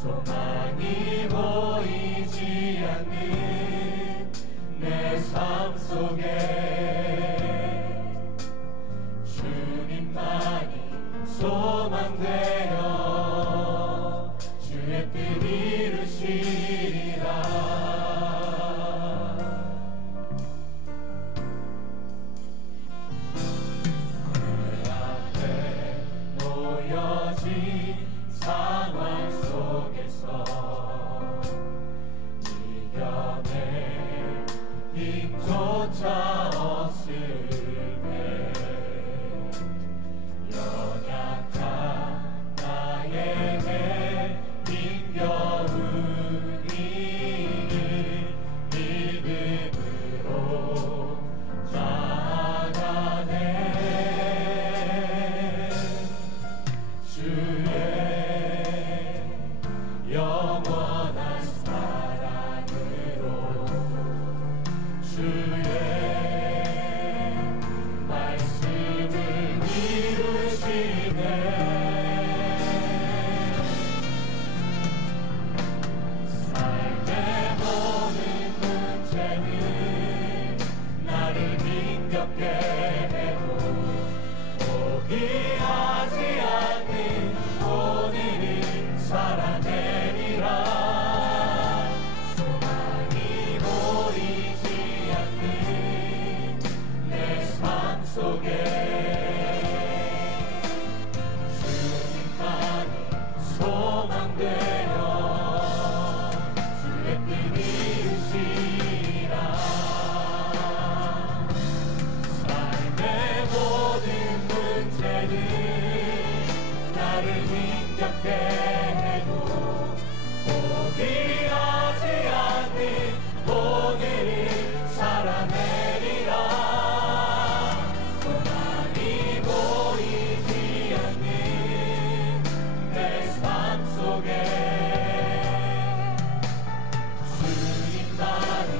소망이 보이지 않는 내 삶 속에 주님만이 소망되어 주의 뜻 이루시리라. 내 앞에 놓여진 상황 속에서 이겨낼 힘조차 없을 때 연약한 나에게 힘겨운 일을 믿음으로 나아가네. 주의 영원한 사랑으로 주의 말씀을 이루시네. 삶의 모든 문제는 나를 힘겹게 해도 포기하지 않는 오늘을 살아내리라. 소망이 보이지 않는 내 삶 속에 주님만이 소망되어 주의 뜻 이루시리라. 삶의 모든 문제는 나를 힘겹게 해도 포기하지 않는 오늘을 살아내리라. 소망이 보이지 않는 내 삶 속에 주님만이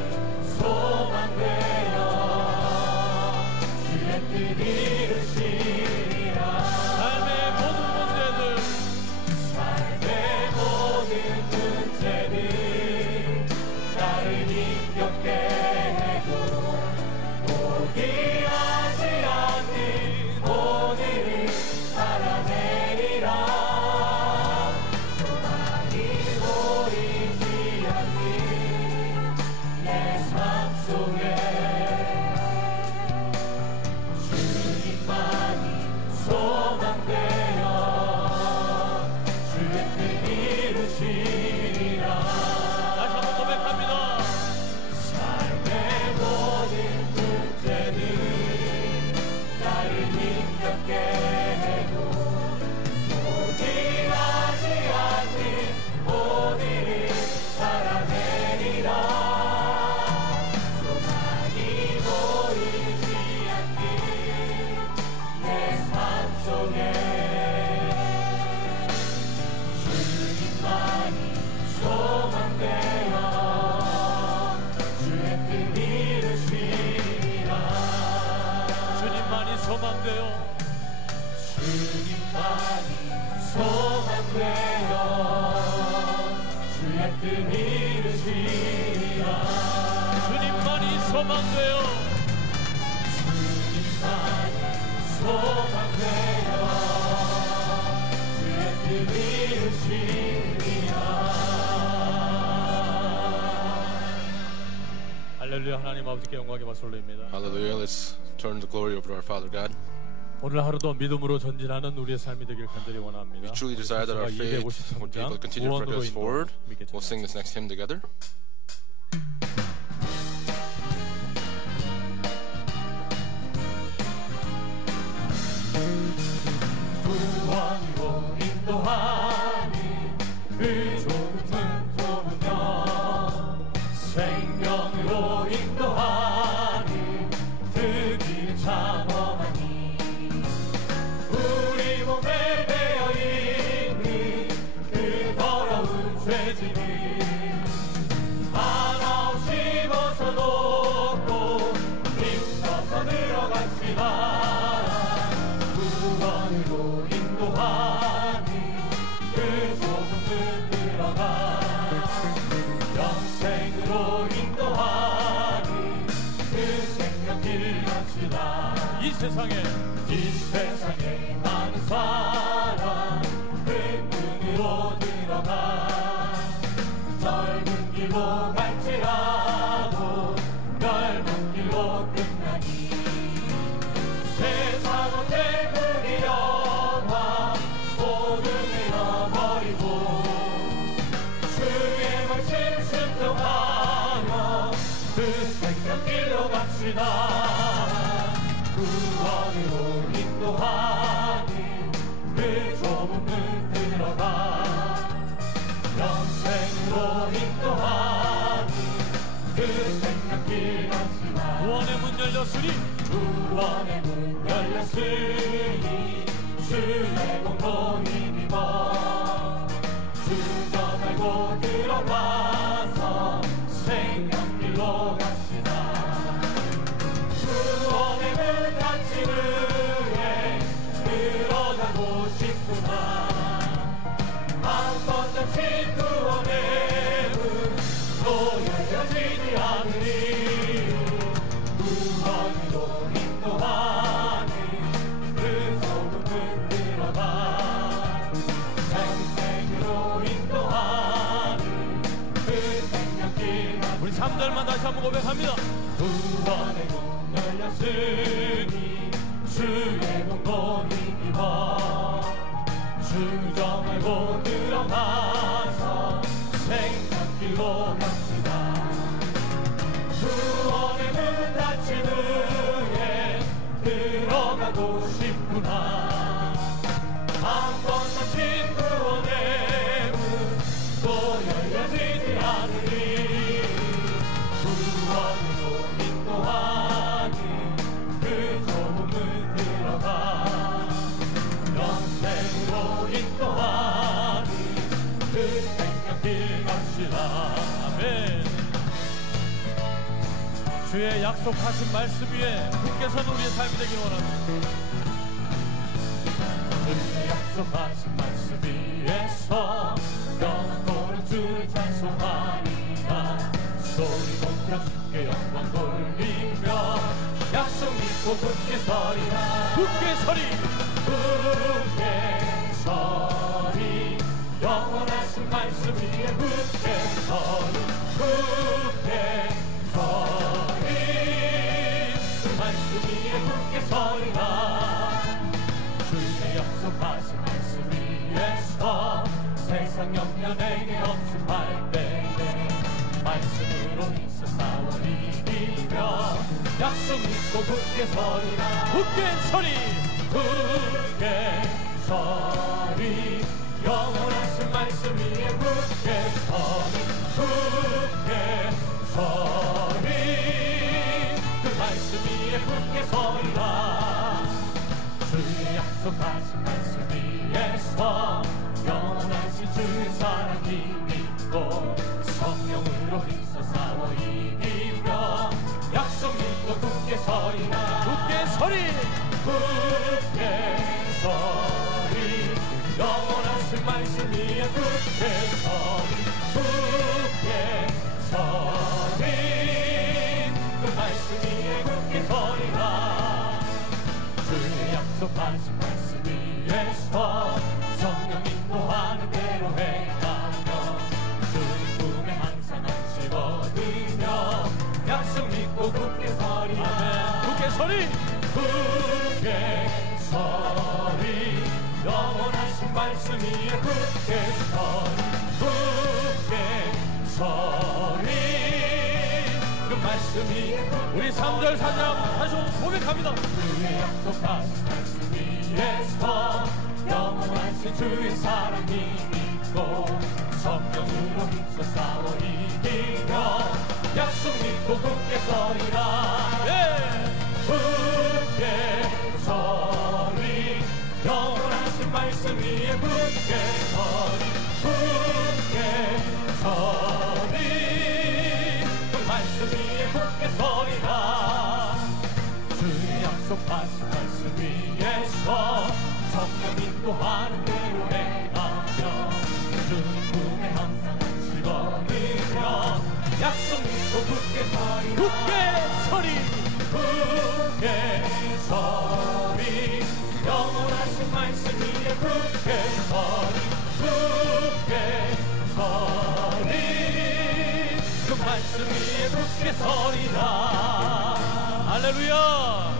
소망되어 주의 뜻 이루시리라. 삶의 모든 문제는 나를 힘겹게 해도 포기하지 않는 오늘을 살아내리라. 소망이 보이지 않는 내 삶 속에 주님만이 소망되어 주의 뜻 이루시리라. 다시 한번 고백합니다. 삶의 모든 문제는 나를 힘겹게 해도 포기하지 않는 오늘을 살아내리라. 소망이 보이지 않는 내 삶 속에 주님만이 소망되어 주의 뜻 이루시리라. 주님만이 소망되어 주님만이 소망되어 주의 뜻 이루시리라. 주님만이 소망되어 주님만이 소망되어 주의 뜻 이루시리라. 할렐루야. 하나님 아버지께 영광의 박수 올립니다. Hallelujah. Let's turn the glory over to our Father God. 오늘 하루도 믿음으로 전진하는 우리의 삶이 되길 간절히 원합니다. We truly desire that our faith would be able to continue to progress forward. We'll sing this next hymn together. 구원으로 인도하는 그 좁은 도문여 생명으로 인도하는 그 길 참험하니 우리 몸에 배어있는 그 더러운 죄짐을 하나 없이 벗어놓고 힘써서 들어갑시다. 구원으로 인도하는 그 좁은 문 들어가 세상에 많은 사람 그 문으로 들어가 넓은 길로 갈지라도 넓은 길로 끝나니 세상 어때 그리려와 모든 잃어버리고 주의 말씀 순종하며 그 생명길로 갑시다. 구원으로 인도하니 그 좁은 문 들어가 영생으로 인도하니 그 생명길 갑시다. 구원의 문 열렸으니 구원의 문 열렸으니 주의 공로 힘입어 주저 말고 들어가서 생명길로 갑시다. 구원의 문 닫힌 후에 들어가고 싶구나. 한 번 닫힌 구원의 문 또 열려지지 않으리. 구원으로 인도하니 그 좁은 문 들어가 생생으로 인도하니 그 생명길. 우리 3절만 다시 한번 고백합니다. 구원의 문 열렸으니 주의 공로 힘입어 주저 말고 들어가서 생명길로 갑시다. 구원의 문 닫힌 후에 들어가고 싶구나. 한 번 닫힌 구원의 문 또 열려지지 않으리. 구원으로 인도하니 그 좁은 문 들어가 영생으로 인도하니 그 생명길 갑시다. 아멘. 주의 약속하신 말씀 위에 굳게 선 우리의 삶이 되길 원합니다. 주의 약속하신 말씀 위에서 영원토록 주를 찬송하리라. 소리 높여 주께 영광 돌리며 약속 믿고 굳게 서리라. 굳게 서리 굳게 서리 영원하신 말씀 위에 굳게 서리 굳게 서리 그 말씀 위에 굳게 서리라. 주의 약속하신 말씀 위에서 세상 영려 내게 없음 발대네 말씀으로 힘써 싸워 이기며 약속 믿고 굳게 서리라. 굳게 서리 굳게 서리 영원하신 말씀 위에 굳게 서리 굳게 서리 그 말씀 위에 굳게 서리라. 주의 약속하신 말씀 위에서 영원하신 주의 사랑이 믿고 성령으로 힘써 싸워 이기며 약속 믿고 굳게 서리라. 굳게 서리 굳게 서리 영원하신 말씀 위에 굳게 서리 굳게 서리 그 말씀 위에 굳게 서리라. 주의 약속하신 말씀 위에서 성령 인도하는 대로 행하며 주의 꿈에 항상 안식 얻으며 약속 믿고 굳게 서리라. 굳게 서리 굳게 서리 영원하신 말씀 위에 굳게 서리 굳게 서리 그 말씀 위에 우리 3절 4절 다시 고백합니다. 주의 약속하신 말씀 위에서 영원하신 주의 사랑이 믿고 성령으로 힘써 싸워 이기며 약속 믿고 굳게 서리라. 예. 굳게 서리 영원하신 말씀 위에 굳게 서리 굳게 서리 그 말씀 위에 굳게 서리라. 주의 약속하신 말씀 위에서 성령 인도하는 대로 행하며 주님 꿈에 항상 안식 얻으며 약속 믿고 굳게 서리라. 굳게 서리 굳게 서리 말씀 위에 굳게 서리라. 할렐루야.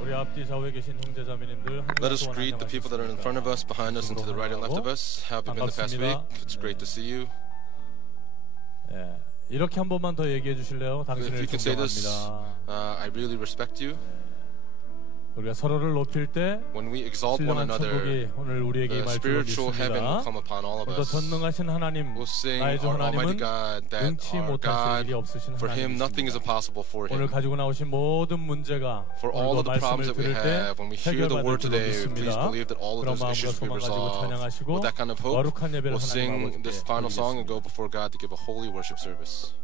우리 앞뒤 좌우에 계신 형제자매님들, Let us greet the people that are in front of us, behind us, and to the right and left of us. How have you been the past week? It's great to see you. 예, 이렇게 한 번만 더 얘기해 주실래요? If 당신을 you can say this, 존경합니다. I really respect you. 우리가 서로를 높일 때 When we exalt one 신령한 another, 천국이 오늘 우리에게 the 임할 줄로 spiritual heaven will 믿습니다. come upon all of 또 us. 전능하신 하나님, We'll sing 나의 주 our Almighty 하나님은 God, that 능치 our 못하실 God, 일이 없으신 for Him nothing is 하나님이십니다. impossible for 오늘 Him. 가지고 나오신 모든 문제가 For all 오늘도 of the problems 말씀을 that we 들을 때 have, when we hear the 해결받을 word 줄로 today, please 믿습니다. believe that all of 그런 those 마음과 issues will be 소망 가지고 resolved. 찬양하시고 With that kind of hope, 거룩한 예배를 we'll 하나님 sing 아버지께 this final song and 드리겠습니다. go before God to give a holy worship service.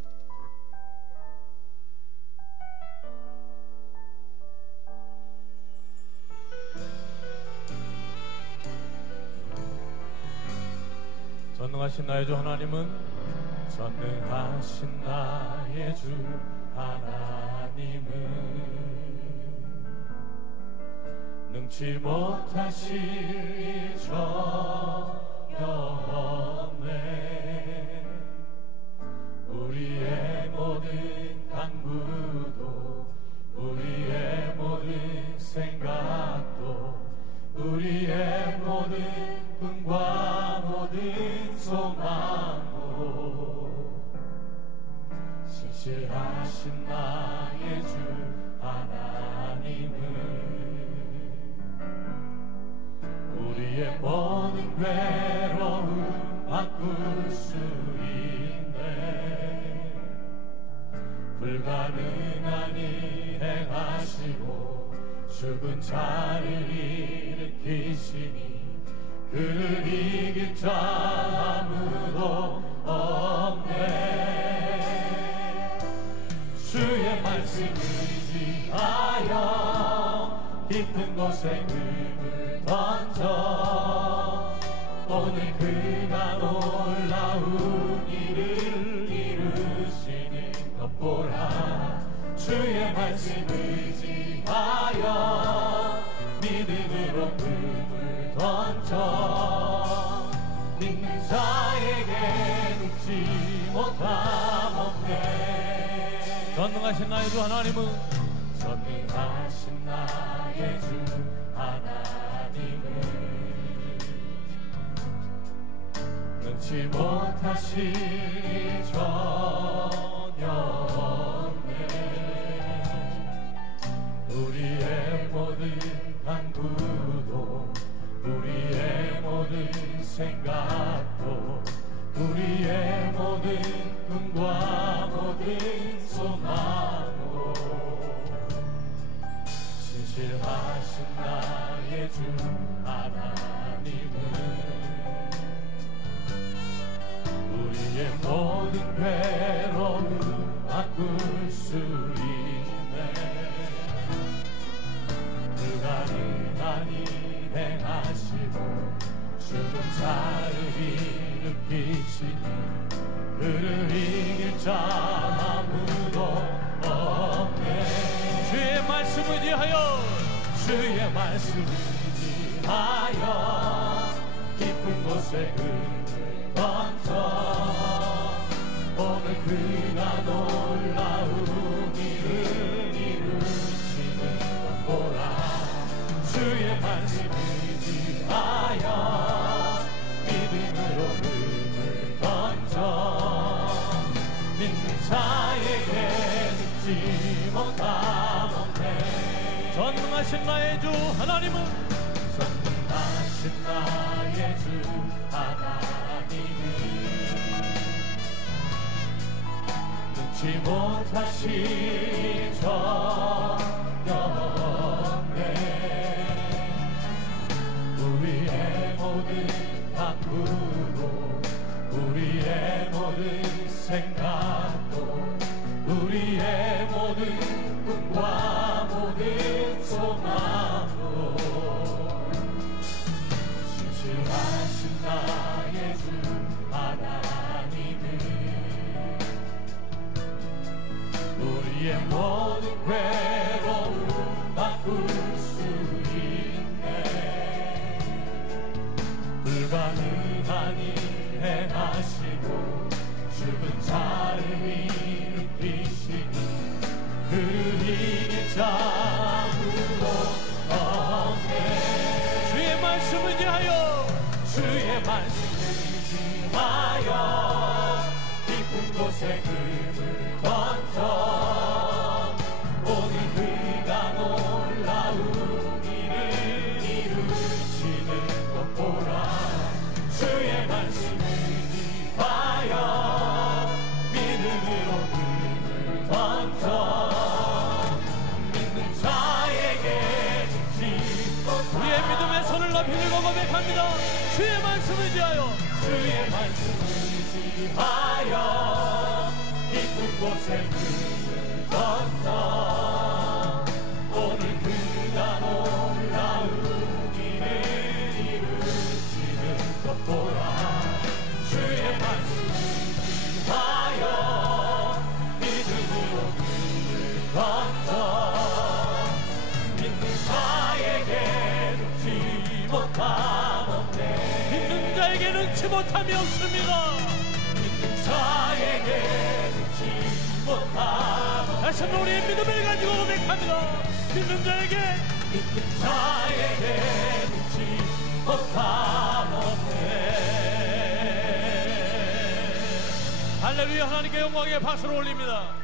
전능하신 나의 주 하나님은 전능하신 나의 주 하나님은 능치 못하실 일 전혀 없네. 우리의 모든 간구도 우리의 모든 생각도 우리의 모든 꿈과 모든 소망도 신실하신 나의 주 하나님은 우리의 모든 괴로움 바꿀 수 있네. 불가능한 일 행하시고 죽은 자를 일으키시니 그를 이길 자 아무도 없네. 주의 말씀 의지하여 깊은 곳에 금을 던져 오늘 그가 놀라운 일을 이루시는 것 보라. 주의 말씀 의지하여 믿음으로 금을 던져 믿는 자에게 눕지 못함 없네. 전능하신 나의 주 하나님은 전능하신 나의 주 하나님은 능치 못하실 일 전혀 없네. 우리의 모든 간구도 우리의 모든 생각도 우리의 모든 꿈과 모든 소망도 신실하신 나의 주 하나님은 우리의 모든 괴로움 바꿀 수 있네. 불가능한 일 행하시고 죽은 자를 일으키시니 그를 이길 자 아무도 없네. 주의 말씀 의지하여 주의 말씀 의지하여 깊은 곳에 금을 던져 오늘 그가 놀라운 일을 이루시는 것 보라. 주의 말씀 의지하여 믿음으로 금을 던져 믿는 자에게 늙지 못함 없네. 전능하신 나의 주 하나님은 전능하신 나의 주 하나님은 능치 못하실 일 전혀 없네. 우리의 모든 간구도 우리의 모든 생각도 우리의 모든 꿈과 모든 소망도 신실하신 나의 주 하나님은 우리의 모든 괴로움 바꿀 수 있네. 불가능한 일 행하 하시고 죽은 자를 일으키시니 그를 이길 자 아무도 없네. 주의 말씀을 위하여 주의 말씀을 위하여 깊은 곳에 금을 던져 오늘 그가 놀라운 일을 이루시는 것 보라. 주의 말씀을 위하여 믿음으로 금을 던져 믿는 자에게 우리의 믿음의 손을 높이 들고 고백합니다. 주의 말씀을 위하여 주의 말씀을 위하여 깊은 곳에 금을 던져 오늘 그가 놀라운 일을 이루시는 것 보라. 주의 말씀을 위하여 믿음으로 금을 던져 믿는 자에게 능치 못함 없네. 믿는 자에게 능치 못함이 없습니다. 믿는 자에게 능치 못함. 다시 한번 우리의 믿음을 가지고 고백합니다. 믿는 자에게 능치 못함 없네. 할렐루야. 하나님께 영광의 박수를 올립니다.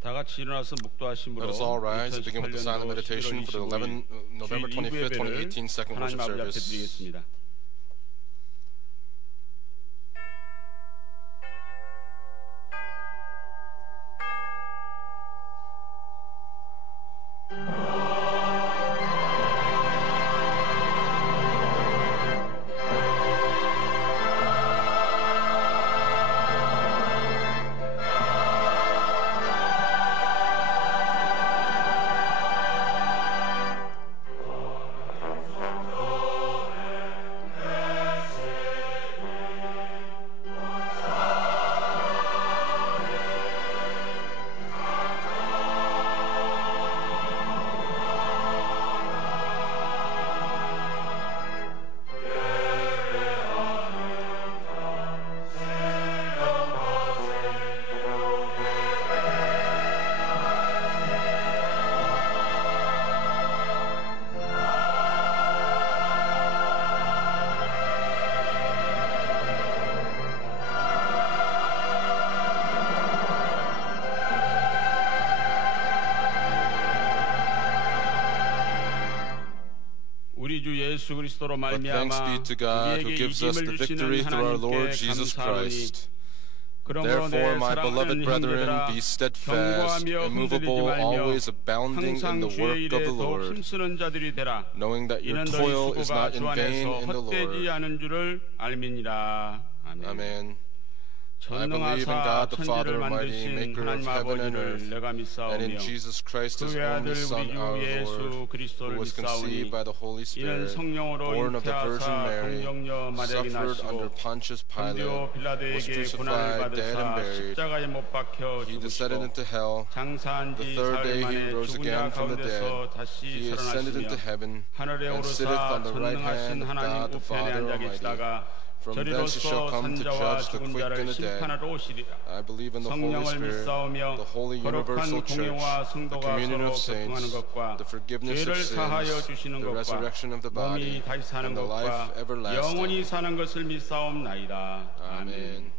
다 같이 일어나서 묵도하심으로 Let us all rise and begin with the silent meditation for the November 25th, 2018 second worship 하나님 아버지 앞에 service. 드리겠습니다. 예수 그리스도로 But thanks be 말미암아 to God who 우리에게 gives us the 이김을 victory 주시는 through our Lord 하나님께 Jesus 감사하노니 Christ. 그러므로 Therefore, 내 my beloved 사랑하는 brethren, 형제들아 be steadfast, 경고하며 immovable, 흔들리지 말며 always abounding in 항상 the 주의 work 일에 of the 더욱 Lord, 힘쓰는 자들이 되라. knowing that your 이는 너희 toil is 수고가 not in 주 vain 안에서 in the 헛되지 Lord. 않은 줄을 알미니라. 아멘. Amen. I believe in 전능하사 God the Father 천지를 Almighty, 만드신 maker of 하나님 heaven and 아버지를 earth, 내가 and in 믿사오며 Jesus Christ, His 그의 only 아들 Son, 우리 주 our 예수 Lord, who 그리스도를 was conceived 믿사오니 by the Holy 이는 Spirit, 성령으로 born of the Virgin 잉태하사 Mary, 동정녀 마리아에게 suffered under 나시고 Pontius Pilate, 본디오 was 빌라도에게 고난을 crucified, dead and 받으사 buried. 십자가에 못 박혀 He descended 죽으시고 into hell. 장사한 The 지 third 사흘 day he 만에 rose 죽은 자 again from the 가운데서 dead. 다시 He ascended into 살아나시며 heaven 하늘에 and sitteth 오르사 on the right 전능하신 hand of 하나님 God the 우편에 Father 앉아 Almighty. 계시다가 From thence he shall 저리로서 come to 산자와 judge the 죽은 quick 자를 and the dead. 심판하러 오시리라. I believe in the Holy 성령을 Spirit, 믿사오며 the holy 거룩한 universal church, 공예와 the 성도가 communion 서로 of 교통하는 saints, 것과 the forgiveness of 죄를 사하여 sins, 주시는 the 것과 resurrection of the body, 몸이 다시 사는 and the life 것과 everlasting. 영원히 사는 것을 믿사옵나이다. 아멘. Amen.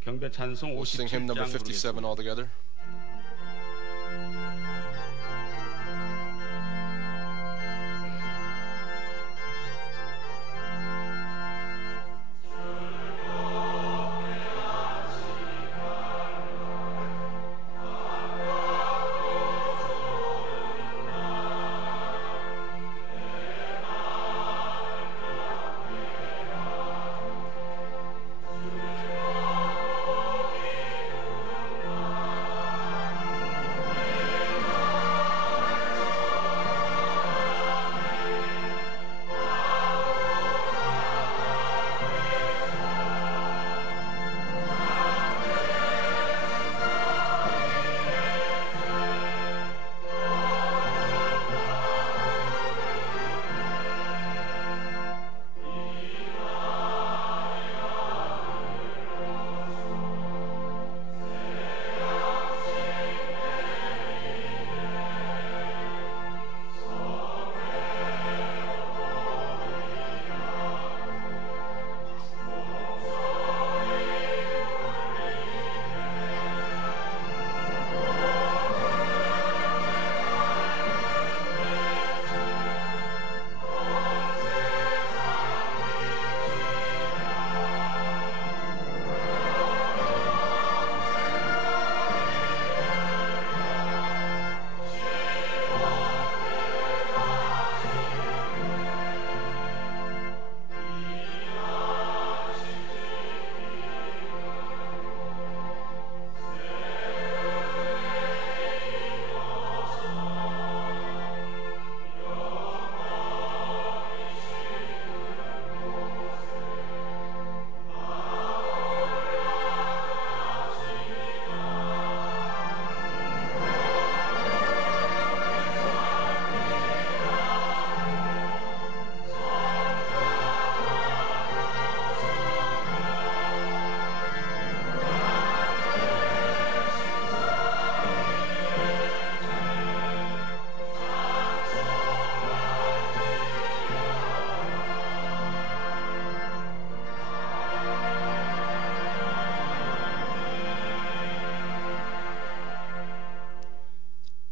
경배 찬송 We'll sing hymn number 57장 57 부르겠습니다. all together.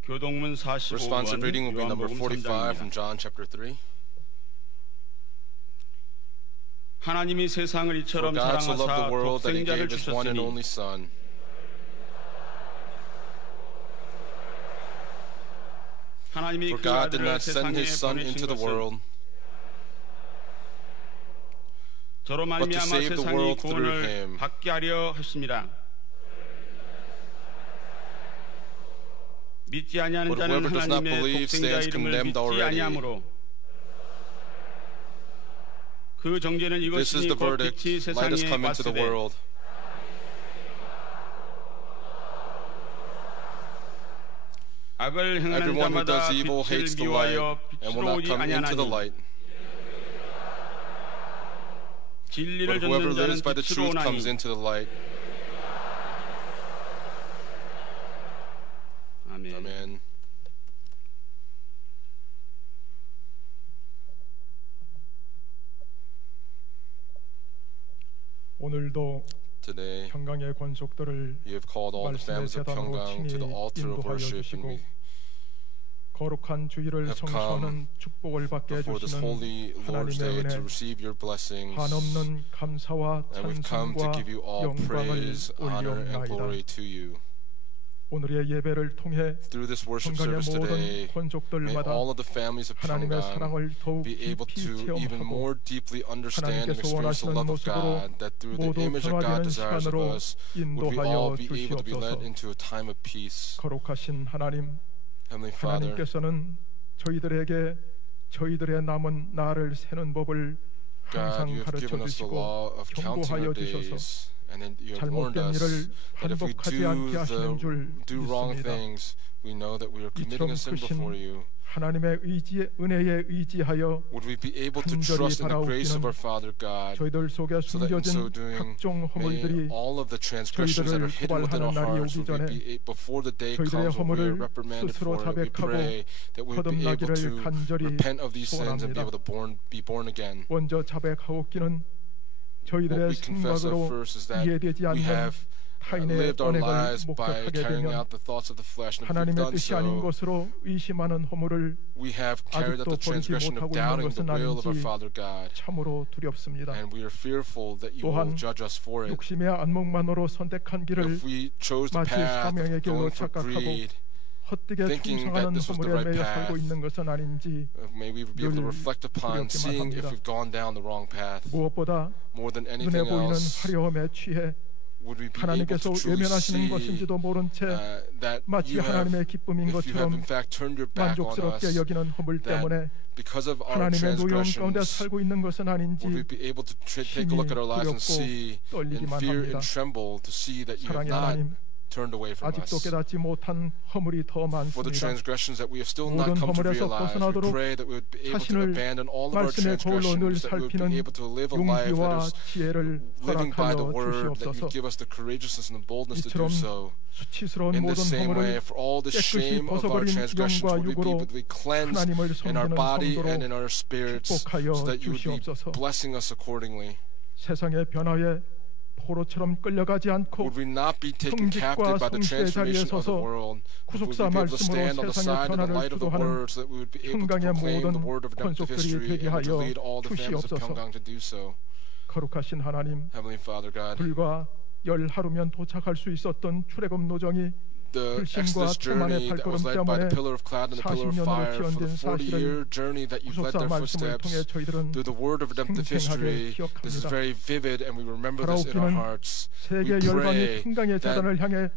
교동문 Responsive 45권 reading will be number 요한복음 45 from 3장입니다. John chapter 3. 하나님이 세상을 For 이처럼 God so loved 사랑하사 the world that he 독생자를 gave his one and 주셨으니 only Son, 하나님이 for 그 God did 아들을 not send 세상에 his Son 보내신 into the 것은 world, 저로 but to 말미암아 save the 세상이 world through 구원을 him. 받게 하려 하십니다. 믿지 아니하는 But 자는 whoever does not 하나님의 believe 독생자 stands 이름을 condemned 믿지 already. 아니하므로 그 정죄는 This is 이것이니 the 곧 verdict. 빛이 Light has 세상에 come into the 왔으되 world, 악을 행하는 everyone who 자마다 does evil hates 빛을 the light 미워하여 and will 빛으로 not 오지 come into the 아니하나니 light. 진리를 But whoever 좇는 자는 lives by the 빛으로 truth comes 오나니 into the light. 아멘. Amen. 오늘도 Today, 평강의 권속들을 you have called all the 말씀의 families of 재단으로 Pyeonggang to the 칭히 altar of 인도하여 worship, and 주시고 we 거룩한 주일을 have 성취하는 축복을 받게 before this 해주시는 holy Lord's 하나님의 Day to 은혜, receive your blessings. 한없는 감사와 And we've come to 찬송과 give you all 영광을 praise, honor, and glory 올리옵나이다. to you. 오늘의 예배를 통해 Through this worship 평강의 service 모든 today, may 권속들마다 all of the families of 하나님의 Pyeonggang 사랑을 더욱 be able 깊이 to even 체험하고 more deeply understand and 하나님께서 experience the 원하시는 love of 모습으로 God, that through the 모두 image that God 변화되는 desires of 시간으로 us, would we all 인도하여 be able to be led 주시옵소서. into a time of peace. 거룩하신 하나님, Heavenly Father, 하나님께서는 저희들에게 저희들의 남은 날을 세는 법을 God, 항상 you have 가르쳐 given us the 주시고 law of counting 경고하여 our 주셔서 days, and then you have warned 잘못된 us 일을 that if we 반복하지 않게 하시는 줄 do wrong 믿습니다. things, we know that we are committing a 이처럼 sin 크신 before you. 하나님의 은혜에 의지하여 Would we be able to 간절히 trust in the grace of 바라옵기는 our Father God, 저희들 속에 so that in so 숨겨진 doing, 각종 may 허물들이 all of the transgressions that are hidden within our hearts, would we be, before the day 저희들의 comes when we are 허물을 reprimanded 스스로 for it, we 자백하고 pray that we would be able 거듭나기를 to 간절히 repent of these sins and be able 소원합니다. to be born again. 먼저 자백하옵기는 What 저희들의 we confess of 생각으로 first is that 이해되지 we 않는 have 타인의 lived our 언행을 lives by 목격하게 carrying 되면 out the thoughts of the flesh, and if we've 하나님의 done 뜻이 아닌 so, 것으로 의심하는 허물을 we have carried out 아직도 the 버리지 transgression of 못하고 있는 doubting the 것은 will of our 아닌지 Father God, 참으로 두렵습니다. and we are fearful that you will 또한 judge us for it. 욕심의 안목만으로 선택한 길을 If we chose the 마치 path 사명의 of 길로 going for 착각하고 greed, 헛되게 thinking that 충성하는 this was the 허물에 right 매여 path, 살고 있는 것은 아닌지 may we be able to 늘 reflect upon 두렵기만 seeing if 합니다. we've gone down the wrong path. 무엇보다 More than 눈에 anything 보이는 else, 화려함에 취해 would we be able 하나님께서 to truly 외면하시는 see 것인지도 모른 채 that 마치 you have, 하나님의 기쁨인 if you have 것처럼 in fact turned your back on 만족스럽게 us, 여기는 허물 that 때문에 because of our 하나님의 노여움 가운데 transgressions, 살고 있는 것은 would we 아닌지 be able to take a look at our lives and see and 떨리기만 fear 합니다. and tremble to see that you have 사랑의 not 하나님, turned away from 아직도 us. 깨닫지 못한 허물이 더 For the 많습니다. transgressions that we have still 모든 not come to 허물에서 realize, we 벗어나도록 pray that we would be able to 자신을 abandon all of our 말씀의 거울로 늘 transgressions, that we would 살피는 be able to live a life that 용기와 is 지혜를 living by the 허락하여 word, that 주시옵소서. you give us the courageousness and the boldness to do 이처럼 so. 수치스러운 In the 모든 same way, 허물을 for all the 깨끗이 shame of our 벗어버린 transgressions, 영과 would we be 육으로 able to be cleansed 하나님을 in our 섬기는 body 성도로 and in our spirits, 축복하여 so that you would be 주시옵소서. blessing us accordingly. 세상의 변화에 포로처럼 끌려가지 않고 Would we not be taken 성직과 captive by the 성실의 자리에 transformation of the 서서 world? Would we 구속사 be able to 말씀으로 stand on the 세상의 side of the 변화를 light of the 주도하는 word, so that we would be able to 평강의 proclaim 모든 the word of redemptive 권속들이 history 되게 and to 하여 lead all the families of 주시옵소서. Pyongyang to do so? 거룩하신 하나님, Heavenly Father God, 불과 열 하루면 도착할 수 있었던 출애굽 노정이 the 불신과 Exodus 초만의 journey that was led by the 발걸음 pillar of cloud and the pillar of 40년으로 fire, for the 지연된 40-year journey that you've led 구속사 their 말씀을 통해 footsteps 저희들은 through the word of redemptive 생생하게 history. This is 기억합니다. very vivid, and we remember this in our 바라옵기는 hearts. 세계 We 열방이 pray 평강의 that 자단을 향해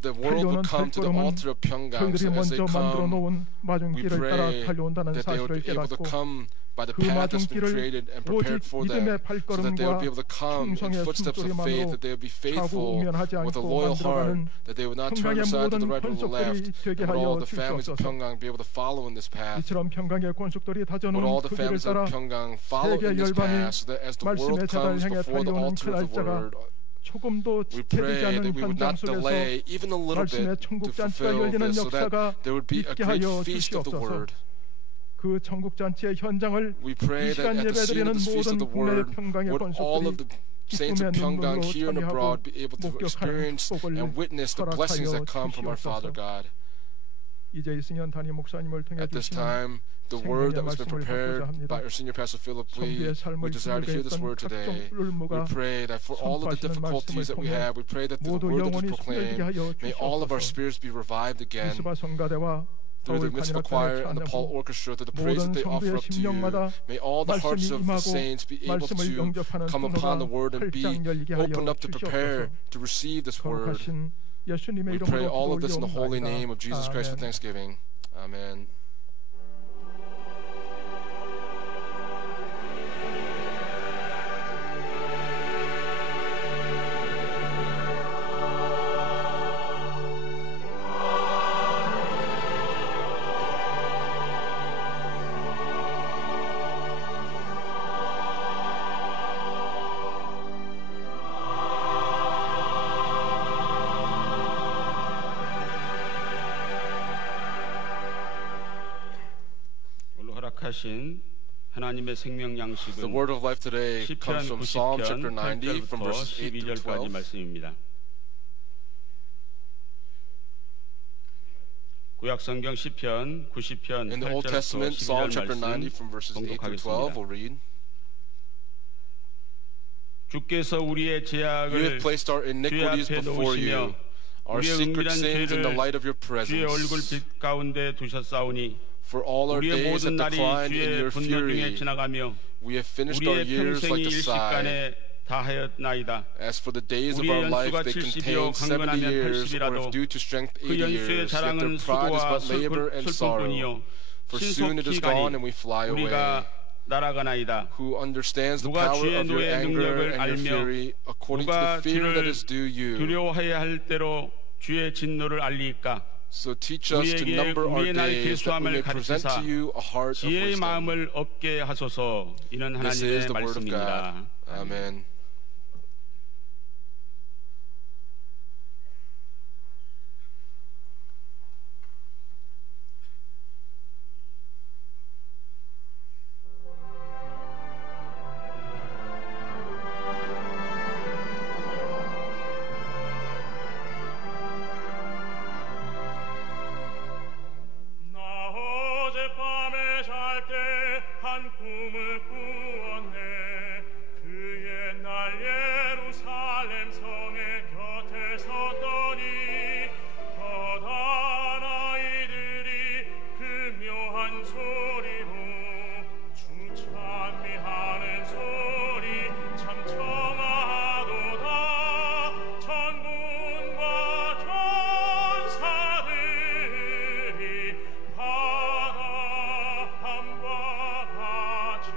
the world will 달려오는 come to the 발걸음은 altar of Pyongyang, 저희들이 so as they 먼저 만들어 come, 놓은 we 마중길을 따라 pray 달려온다는 that they would 사실을 be able to 깨닫고 come by the 그 path that's been 마중길을 created and prepared 오직 for 믿음의 them, so that they would be able to come in 충성의 footsteps of faith, 숨소리만으로 that they would be 사고 faithful 우면하지 with a 않고 loyal heart, 만들어가는 that they would not turn 평강의 aside to the 모든 right or the left, 권속들이 되게 but all 하여 the families of 주시옵소서. Pyongyang be able to follow in this path. 이처럼 평강의 권속들이 Would 다져놓은 all the 그 길을 families of 따라 Pyongyang follow 세계 in this 열방이 path, so that as the world 말씀의 자단을 comes 향해 before the 달려오는 altar 그 of the 날짜가 word, 조금도 we 지체되지 pray 않는 that we would 현장 not 속에서 delay even a little 말씀의 bit to 천국 잔치가 fulfill 열리는 this, so that 역사가 there would be a 있게 great 하여 feast of the 주시옵소서. word. 그 천국 잔치의 현장을 We 이 pray that 시간 at the scene 예배드리는 of this feast of 모든 the 국내의 word, 평강의 would all of 권속들이 the saints of 기쁨의 Pyongyang 눈물로 here and 참여하고 abroad be able to 목격하는 experience 축복을 and witness the blessings 허락하여 that come from our Father 주시옵소서. God. 이제 이승현 단임 목사님을 통해 At this 주시는 time, the word that was been 말씀을 prepared 받고자 합니다. by our senior pastor Philip Lee, 성도의 삶을 we desire to hear this 힘들게 word 했던 today. 각종 울무가 We pray that for all of the 선포하시는 difficulties that we 말씀을 have, we pray that through the 모두 word that 영원히 is 숨겨지게 proclaimed, 하여 may all of our 주시옵소서. spirits be revived again 미스바 성가대와 through the 바울 Mitzvah 간이나 choir and the 찬양하고 Paul Orchestra, through the praise that 모든 they offer 성도의 up to you. 심령마다 May all the hearts 말씀이 of the 임하고 saints be able 말씀을 to 영접하는 come upon the 통로가 word and be 활짝 열리게 하여 opened up to prepare 주시옵소서. to receive this word. 거룩하신 예수님의 We pray 이름으로 all of this in the holy 기도올리옵나이다. name of Jesus Christ with 아멘. thanksgiving. Amen. 오늘 허락하신 하나님의 생명 The 양식은 word of life today 시편 comes from Psalm 90편 chapter 90 from 8절부터 verses 8 through 12절까지 12. 말씀입니다. 구약 성경 시편 90편 In the Old 8절부터 Testament, Psalm 12절 chapter 90 말씀 from verses 8 through 12, 봉독하겠습니다. we'll read. 주께서 우리의 You have 제약을 placed our 주의 iniquities 앞에 before you, 놓으시며 our 우리의 secret 은밀한 sins in the 죄를 light of your 주의 얼굴 presence. 빛 가운데 두셨사오니 For all our 우리의 days 모든 have 날이 declined in 주의 your 분노 중에 fury. 지나가며 We have finished our 우리의 years 평생이 like the sigh. 일시간에 다하였나이다. As for the days of 우리의 our life, 연수가 they 70이요 contain 70 강건하면 years, or 80이라도 if due to strength 그 80 연수의 years, yet their 자랑은 pride is 수고와 but labor and sorrow. 슬픔뿐이요 For soon it is 신속히 gone 가니 and we fly away. 우리가 날아가나이다. Who understands the 누가 power 주의 of your 노의 anger 능력을 and your 알며 fury, according to 누가 the fear that 주를 is due you? 두려워해야 할 대로 주의 진노를 알리까. So teach us to 우리에게 number our 우리의 날 days that we may 계수함을 present 가르치사 to you a heart of 지혜의 wisdom. 마음을 얻게 하소서. 이는 This is 하나님의 the word of God. 말씀입니다. Amen. 나 어젯밤에 잘 때 한 꿈을 꾸었네. 그 옛날 예루살렘 성의 곁에 섰더니 거단 아이들이 그 묘한 소리로 주 찬미하는 소리 참 청하도다. 천군과 천사들이 바라함과 같이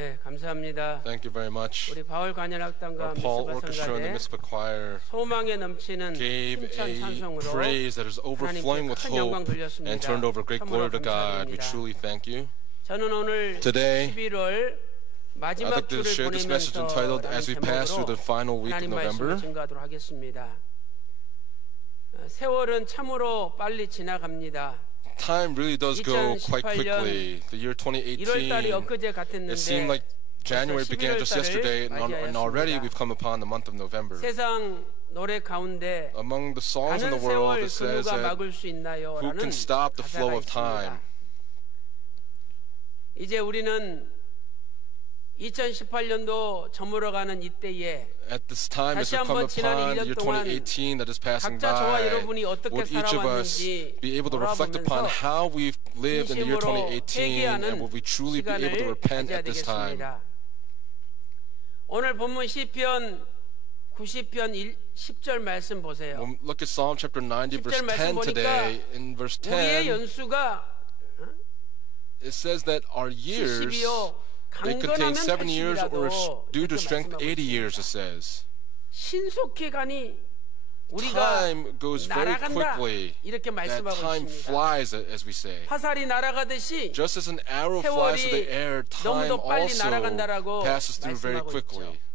네, 감사합니다. Thank you very much. 우리 바울 관현악단과 Our Paul 미스바 Orchestra and the 성가대 Mitzvah Choir 소망에 넘치는 gave 힘찬 a 찬송으로 praise that is overflowing 하나님께 with 큰 영광 hope 돌렸습니다. and turned over great 참으로 glory to God. We 감사드립니다. truly thank you. 저는 오늘 Today, 11월 I'd 마지막 like to 주를 share this message entitled 보내면서 As We Pass Through the Final Week of 하나님 말씀을 November. 증거하도록 하겠습니다. 세월은 참으로 빨리 지나갑니다. Time really does go quite quickly. The year 1월달이 2018, 엊그제 it seemed like 같았는데 January began just yesterday, and already 맞이하였습니다. we've come upon the month of November. 세상 노래 가운데 Among the songs in 가는 the world, 세월 it says 그 누가 that 막을 수 있나요? who 라는 can stop the flow 가사가 of time? 있습니다. 이제 우리는 2018년도 저물어가는 이때에 At this time, as 다시 we come 한번 지난 upon the 1년 year 동안 2018 that is passing 각자 저와 by, 여러분이 어떻게 would each of us 살아왔는지 be able to reflect upon 돌아보면서 how we've lived in the year 진심으로 2018, and 회개하는 will we truly be able to 시간을 repent 가져야 at this time? 되겠습니다. 오늘 본문 시편 90편 10절 말씀 보세요. When we look at Psalm chapter 90, 10절 verse 말씀 10 today. In verse 우리의 10, 연수가 it says that our years, 70이요 they contain 강건하면 7 years, or 80이라도 due to 이렇게 strength, 말씀하고 80 years, 있습니다. it says. 신속히 가니 우리가 Time goes very 날아간다 quickly. 이렇게 That 말씀하고 time 있습니다. flies, as we say. 화살이 날아가듯이 Just as an arrow flies through the air, time 너무도 빨리 also 날아간다라고 passes through very 말씀하고 quickly. 있죠.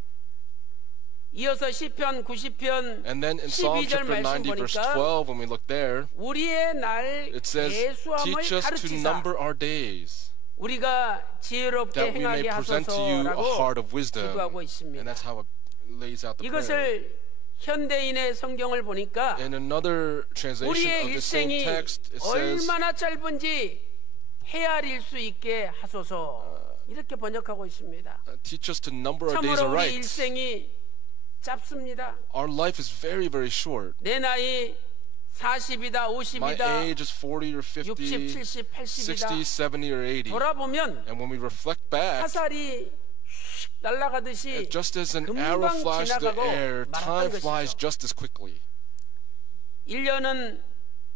이어서 시편 90편 And then in Psalm 12절 chapter 말씀 90, verse 보니까 12, when we look there, 우리의 날 it says, 계수함을 teach us to 가르치사 number our days, 우리가 지혜롭게 that we may 행하게 present to you a heart 하소서라고 of wisdom. 기도하고 있습니다. And that's how it lays out the prayer. 이것을 현대인의 성경을 보니까 In another translation 우리의 of the same 일생이 text, it says, 얼마나 짧은지 헤아릴 수 있게 하소서 이렇게 번역하고 있습니다. teach us to number our days 참으로 우리 aright. 일생이 짧습니다. Our life is very, very short. 내 나이 40이다, My 50이다, age is 40 or 50, 60, 70, 60, 80이다. 70, or 80. 돌아보면 And when we reflect back, 화살이 휙 날아가듯이 just as an arrow 금방 flies through the 지나가고 air, time 말았던 flies 것이죠. just as quickly. 1년은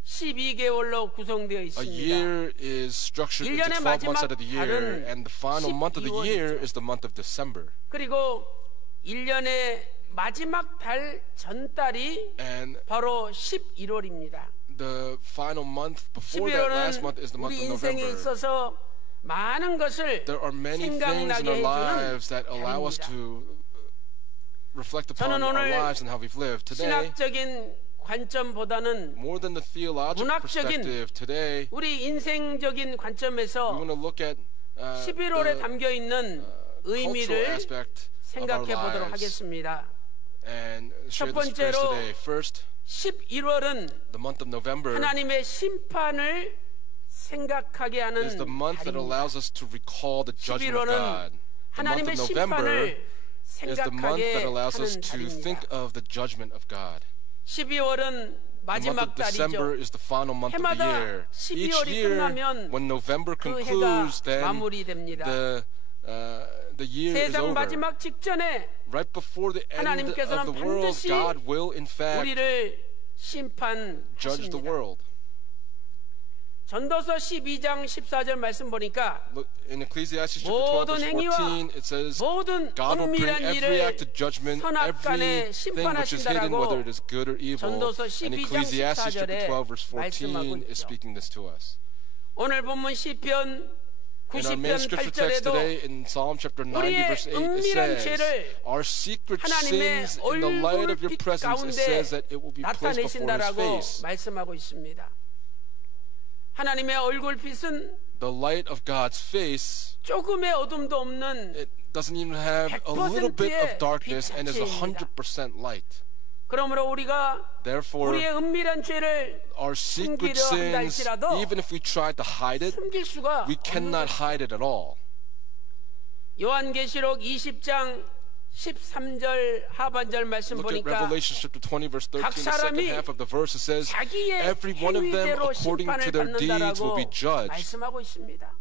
12개월로 구성되어 A 있습니다. year is structured into 1년의 12 months 마지막 out of the year, 달은 and the final month of the 12월이죠. year is the month of December. 그리고 1년의 마지막 달 전달이 And 바로 11월입니다. the final month before that last 11월은 month is the month 우리 of 인생에 November. 있어서 많은 것을 There are many things in 생각나게 our 해주는 lives that allow us 달입니다. to reflect upon 저는 our 오늘 lives and how we've lived. Today, 신학적인 관점보다는 more than the theological 문학적인 perspective, today 우리 인생적인 we 관점에서 want to look at 11월에 the 담겨 있는 cultural 의미를 aspect of our 생각해 보도록 lives 하겠습니다. and share 첫 this prayer 번째로 today. First, 11월은 the month of November 하나님의 심판을 생각하게 하는 is the month that 달입니다. allows us to recall the judgment of 11월은 God. The month 하나님의 of November 심판을 is the month 생각하게 that allows us 하는 to think 달입니다. of the judgment of God. 12월은 The month 마지막 of December 달이죠. is the final month of the 해마다 year. Each 12월이 year, 끝나면 when November 그 해가 concludes, then 마무리됩니다. the year is 세상 over. 마지막 직전에 Right before the end 하나님께서는 of the world, 반드시 God will in fact 우리를 judge the 심판하십니다. world. 전도서 12장 14절 말씀 보니까 Look, in Ecclesiastes chapter 12, 모든 verse 행위와 14, it says, 모든 God will bring 은밀한 every 일을 act of judgment, 선악간에 everything which is hidden, 심판하신다라고 whether it is good or evil. 전도서 And 12장 Ecclesiastes chapter 14절에 12, verse 14 말씀하고 is 있죠. speaking this to us. 오늘 본문 시편 In our main 90편 scripture text 8절에도 today, in Psalm chapter 90, 우리의 verse 8, it 은밀한 says, 죄를 our secret 하나님의 sins in the light of your 얼굴빛 presence, it 가운데 says that it will be placed before His 나타내신다라고 face. 말씀하고 있습니다. 하나님의 얼굴빛은 The light of God's face, 조금의 어둠도 없는 it doesn't even have a little bit of darkness and is 100% light. 그러므로 우리가 Therefore, 우리의 은밀한 죄를 our secret 숨기려 한다 sins, 할지라도 even if we try to hide it, 숨길 수가 we 없는 cannot 것입니다. hide it at all. 요한계시록 20장 13절 하반절 말씀 Look at 보니까 Revelation chapter 20, verse 13, 각 the second 사람이 half of the verse, it says, 자기의 every one of them 행위대로 according to 심판을 their deeds will be 받는다라고 judged. 말씀하고 있습니다.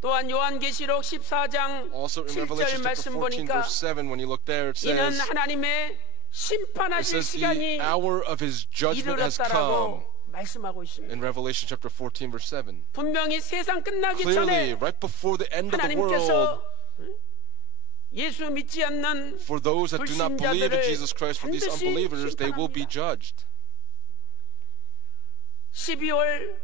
또한 요한계시록 14장 Also in 7절 Revelation chapter 말씀 14, 보니까 verse 7, when you look there, it 이는 says, 하나님의 it 심판하실 says 시간이 the hour of His judgment has 이르렀다라고 come. 말씀하고 있습니다. In Revelation chapter 14 verse 7. 분명히 세상 끝나기 Clearly, 전에 right before the end of the world, 하나님께서 예수 믿지 않는 for those that do not believe in 불신자들을 Jesus Christ, for these 반드시 unbelievers, they will be 심판합니다. judged. 12월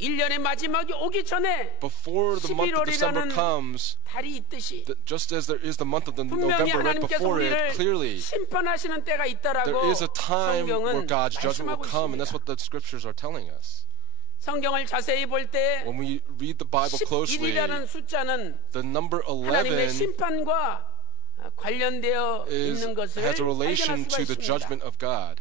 1년의 마지막이 오기 전에 Before the month of December 11월이라는 comes, 달이 있듯이 just as there is the month of the 분명히 November right 하나님께서 before it, 우리를 clearly 심판하시는 때가 있다라고 there is a time where 성경은 God's judgment will 말씀하고 come, and 있습니다. that's what the scriptures are telling us. 성경을 자세히 볼 때 When we read the Bible closely, 11이라는 숫자는 the number 하나님의 11 심판과 관련되어 있는 것을 has a 발견할 relation 수가 to the 있습니다. judgment of God.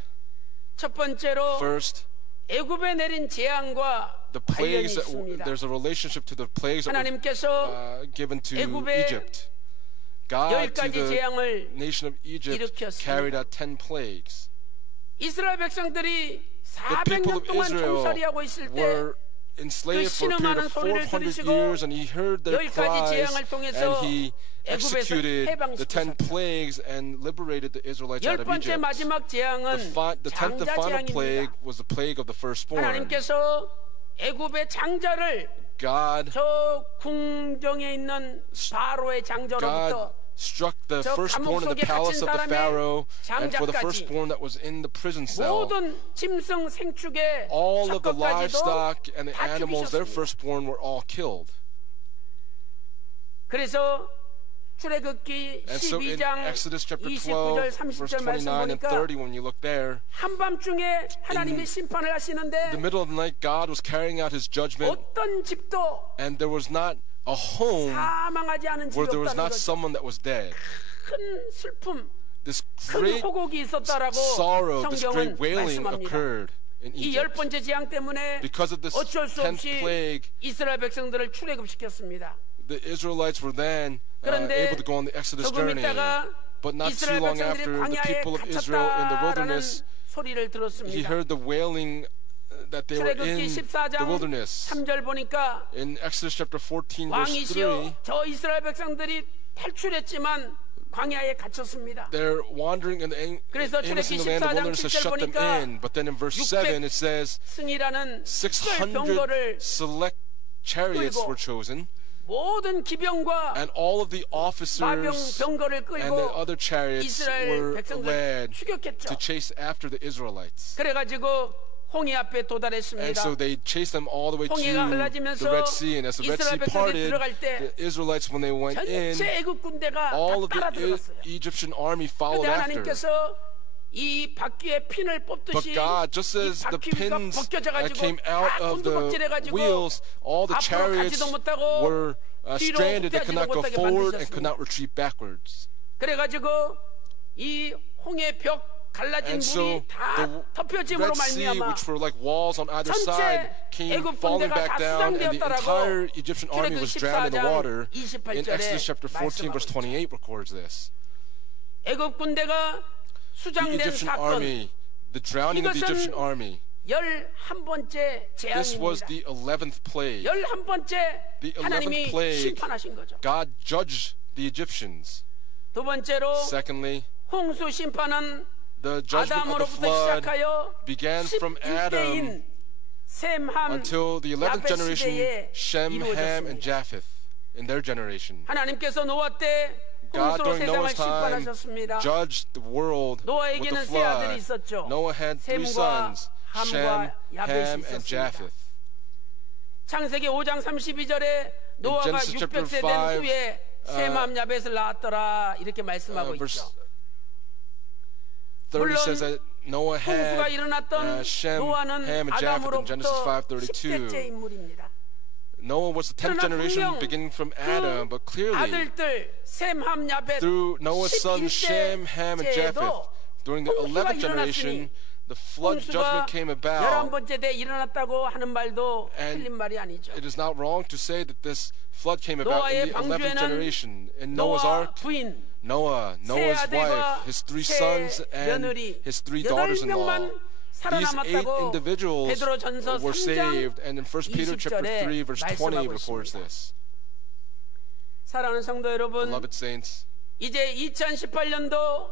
첫 번째로 First, 애굽에 내린 재앙과 the 관련이 plagues, 있습니다. there's a relationship to the plagues that were 하나님께서 given to 애굽에 Egypt. God to 10가지 the 재앙을 nation of Egypt 일으켰습니다. carried out 10 plagues. 이스라엘 백성들이 The people 400년 of 동안 Israel 통살이하고 있을 때 were enslaved for a period of 400 years, and he heard their 10가지 cries, 재앙을 통해서 and he 애굽에서 executed the 10 해방시켰습니다. plagues and liberated the Israelites out 열 of 번째 Egypt. 마지막 재앙은 The 10th and 장자 final plague 재앙입니다. was the plague of the firstborn. 하나님께서 애굽의 장자를 God 저 궁정에 있는 바로의 장자로부터 struck the 저 firstborn in 감옥 the 속에 palace 갇힌 of the 사람의 Pharaoh, and for the 장자까지 firstborn that was in the prison cell. 모든 짐승 생축의 All of the 첫 것까지도 livestock and the 다 animals, their 죽이셨습니다. firstborn, were all killed. 그래서 출애굽기 And so in 12장 Exodus chapter 29절 12, verse 30절 말씀 29 and 보니까 30, when you look there, 한밤중에 하나님이 심판을 in 하시는데 the middle of the night, God was carrying out his judgment, 어떤 집도 and there was not a home 사망하지 않은 집이 where there was 없다는 not 거죠. someone that was dead. 큰 슬픔, This 큰 great 호곡이 있었다라고 sorrow, this 성경은 great wailing 말씀합니다. occurred in 이 열 Egypt. 번째 재앙 때문에 Because of this 어쩔 수 10th 없이 plague, 이스라엘 백성들을 출애굽시켰습니다. the Israelites were then 그런데 able to go on the Exodus 조금 journey. 있다가 But not too 이스라엘 long 백성들이 after, the 광야에 people of Israel in the 갇혔다라는 wilderness, 소리를 he 들었습니다. heard the wailing that they were 출애굽기 in 14장 the wilderness. 3절 보니까 In Exodus chapter 14, verse 3, 왕이시여 저 이스라엘 백성들이 탈출했지만 광야에 갇혔습니다. they're wandering and 그래서 aimlessly in the land of the wilderness has shut them in. But then in verse 7 it says 승이라는 600 병거를 select chariots 끌고 were chosen, 모든 기병과 and all of the 마병 officers 병거를 and the 끌고 other chariots 이스라엘 were 백성들을 led 추격했죠. to chase after the Israelites. 그래가지고 홍해 앞에 And 도달했습니다. so they chased them all the way to 홍해가 the 흘러지면서 Red Sea, and as the Red 이스라엘 Sea 백성들이 parted, 들어갈 때 the Israelites, when they went in, 전체 애국 군대가 all 다 of 따라 the 들어갔어요. Egyptian army followed 그런데 after. 하나님께서 이 바퀴에 핀을 But 뽑듯이 God, just 이 as the 바퀴가 pins that 벗겨져가지고 came out 다 of the 곤두박질해가지고 wheels, all the 앞으로 chariots 가지도 못하고 were 뒤로 stranded. They could not go 못하게 forward and 만드셨습니다. could not retreat backwards. 그래가지고 이 홍해 벽 갈라진 And so 물이 다 the 덮여짐으로 Red Sea, 말미암아 which were like walls on either 전체 side, came 애굽 falling 군대가 back 다 down, and the 수장되었다라고 entire Egyptian army was drowned in the water. 14장 In 28절에 Exodus chapter 14, verse 말씀하고 있죠. 28 records this. 애굽 군대가 The 수장된 Egyptian 사건 army, the drowning of the 이것은 Egyptian army. 11번째 This was 재앙입니다. the 11th plague. 11번째 The 11th 하나님이 plague. 심판하신 거죠. God judged the Egyptians. 두 번째로 Secondly, 홍수 심판은 the judgment of the 아담으로부터 flood 시작하여 began from Adam 11대인 셈함 until the 11th 야벳 generation, 시대에 Shem, Ham, and 이루어졌습니다. Japheth, in their generation. 하나님께서 노아 때 God 홍수로 during 세상을 Noah's time 심판하셨습니다. judged the world with the 노아에게는 세 아들이 flood. 있었죠. Noah had three 셈과 sons, Shem, 함과 야벳이 Ham, and 있었습니다. Japheth. 창세기 5장 32절에 노아가 Genesis chapter 600세 된 5, 후에 셈함 야벳을 낳았더라 이렇게 말씀하고 verse 있죠. 30 물론 says that Noah 홍수가 had 일어났던 Shem, 노아는 Ham, and Japheth in Genesis 아담으로부터 5:32. 10대째 인물입니다. Noah was the 10th 그러나 generation 분명 beginning from Adam, but clearly 아들들 셈함 야벳 through Noah's sons Shem, Ham, and Japheth, during the 11th generation, the flood 홍수가 judgment came about. 11번째 때 일어났다고 하는 말도 And 틀린 말이 아니죠. it is not wrong to say that this flood came about 노아의 in the 11th 방주에는 generation. In Noah's 노아 ark, 부인 Noah's 아들과 wife, his three 세 sons, and 며느리 his three daughters-in-law. 8명만 These 8 살아남았다고 individuals 베드로전서 were 3장 saved, and in 1 Peter chapter 20절에 3, verse 20 말씀하고 records 있습니다. this. 사랑하는 성도 여러분, Beloved saints, 이제 2018년도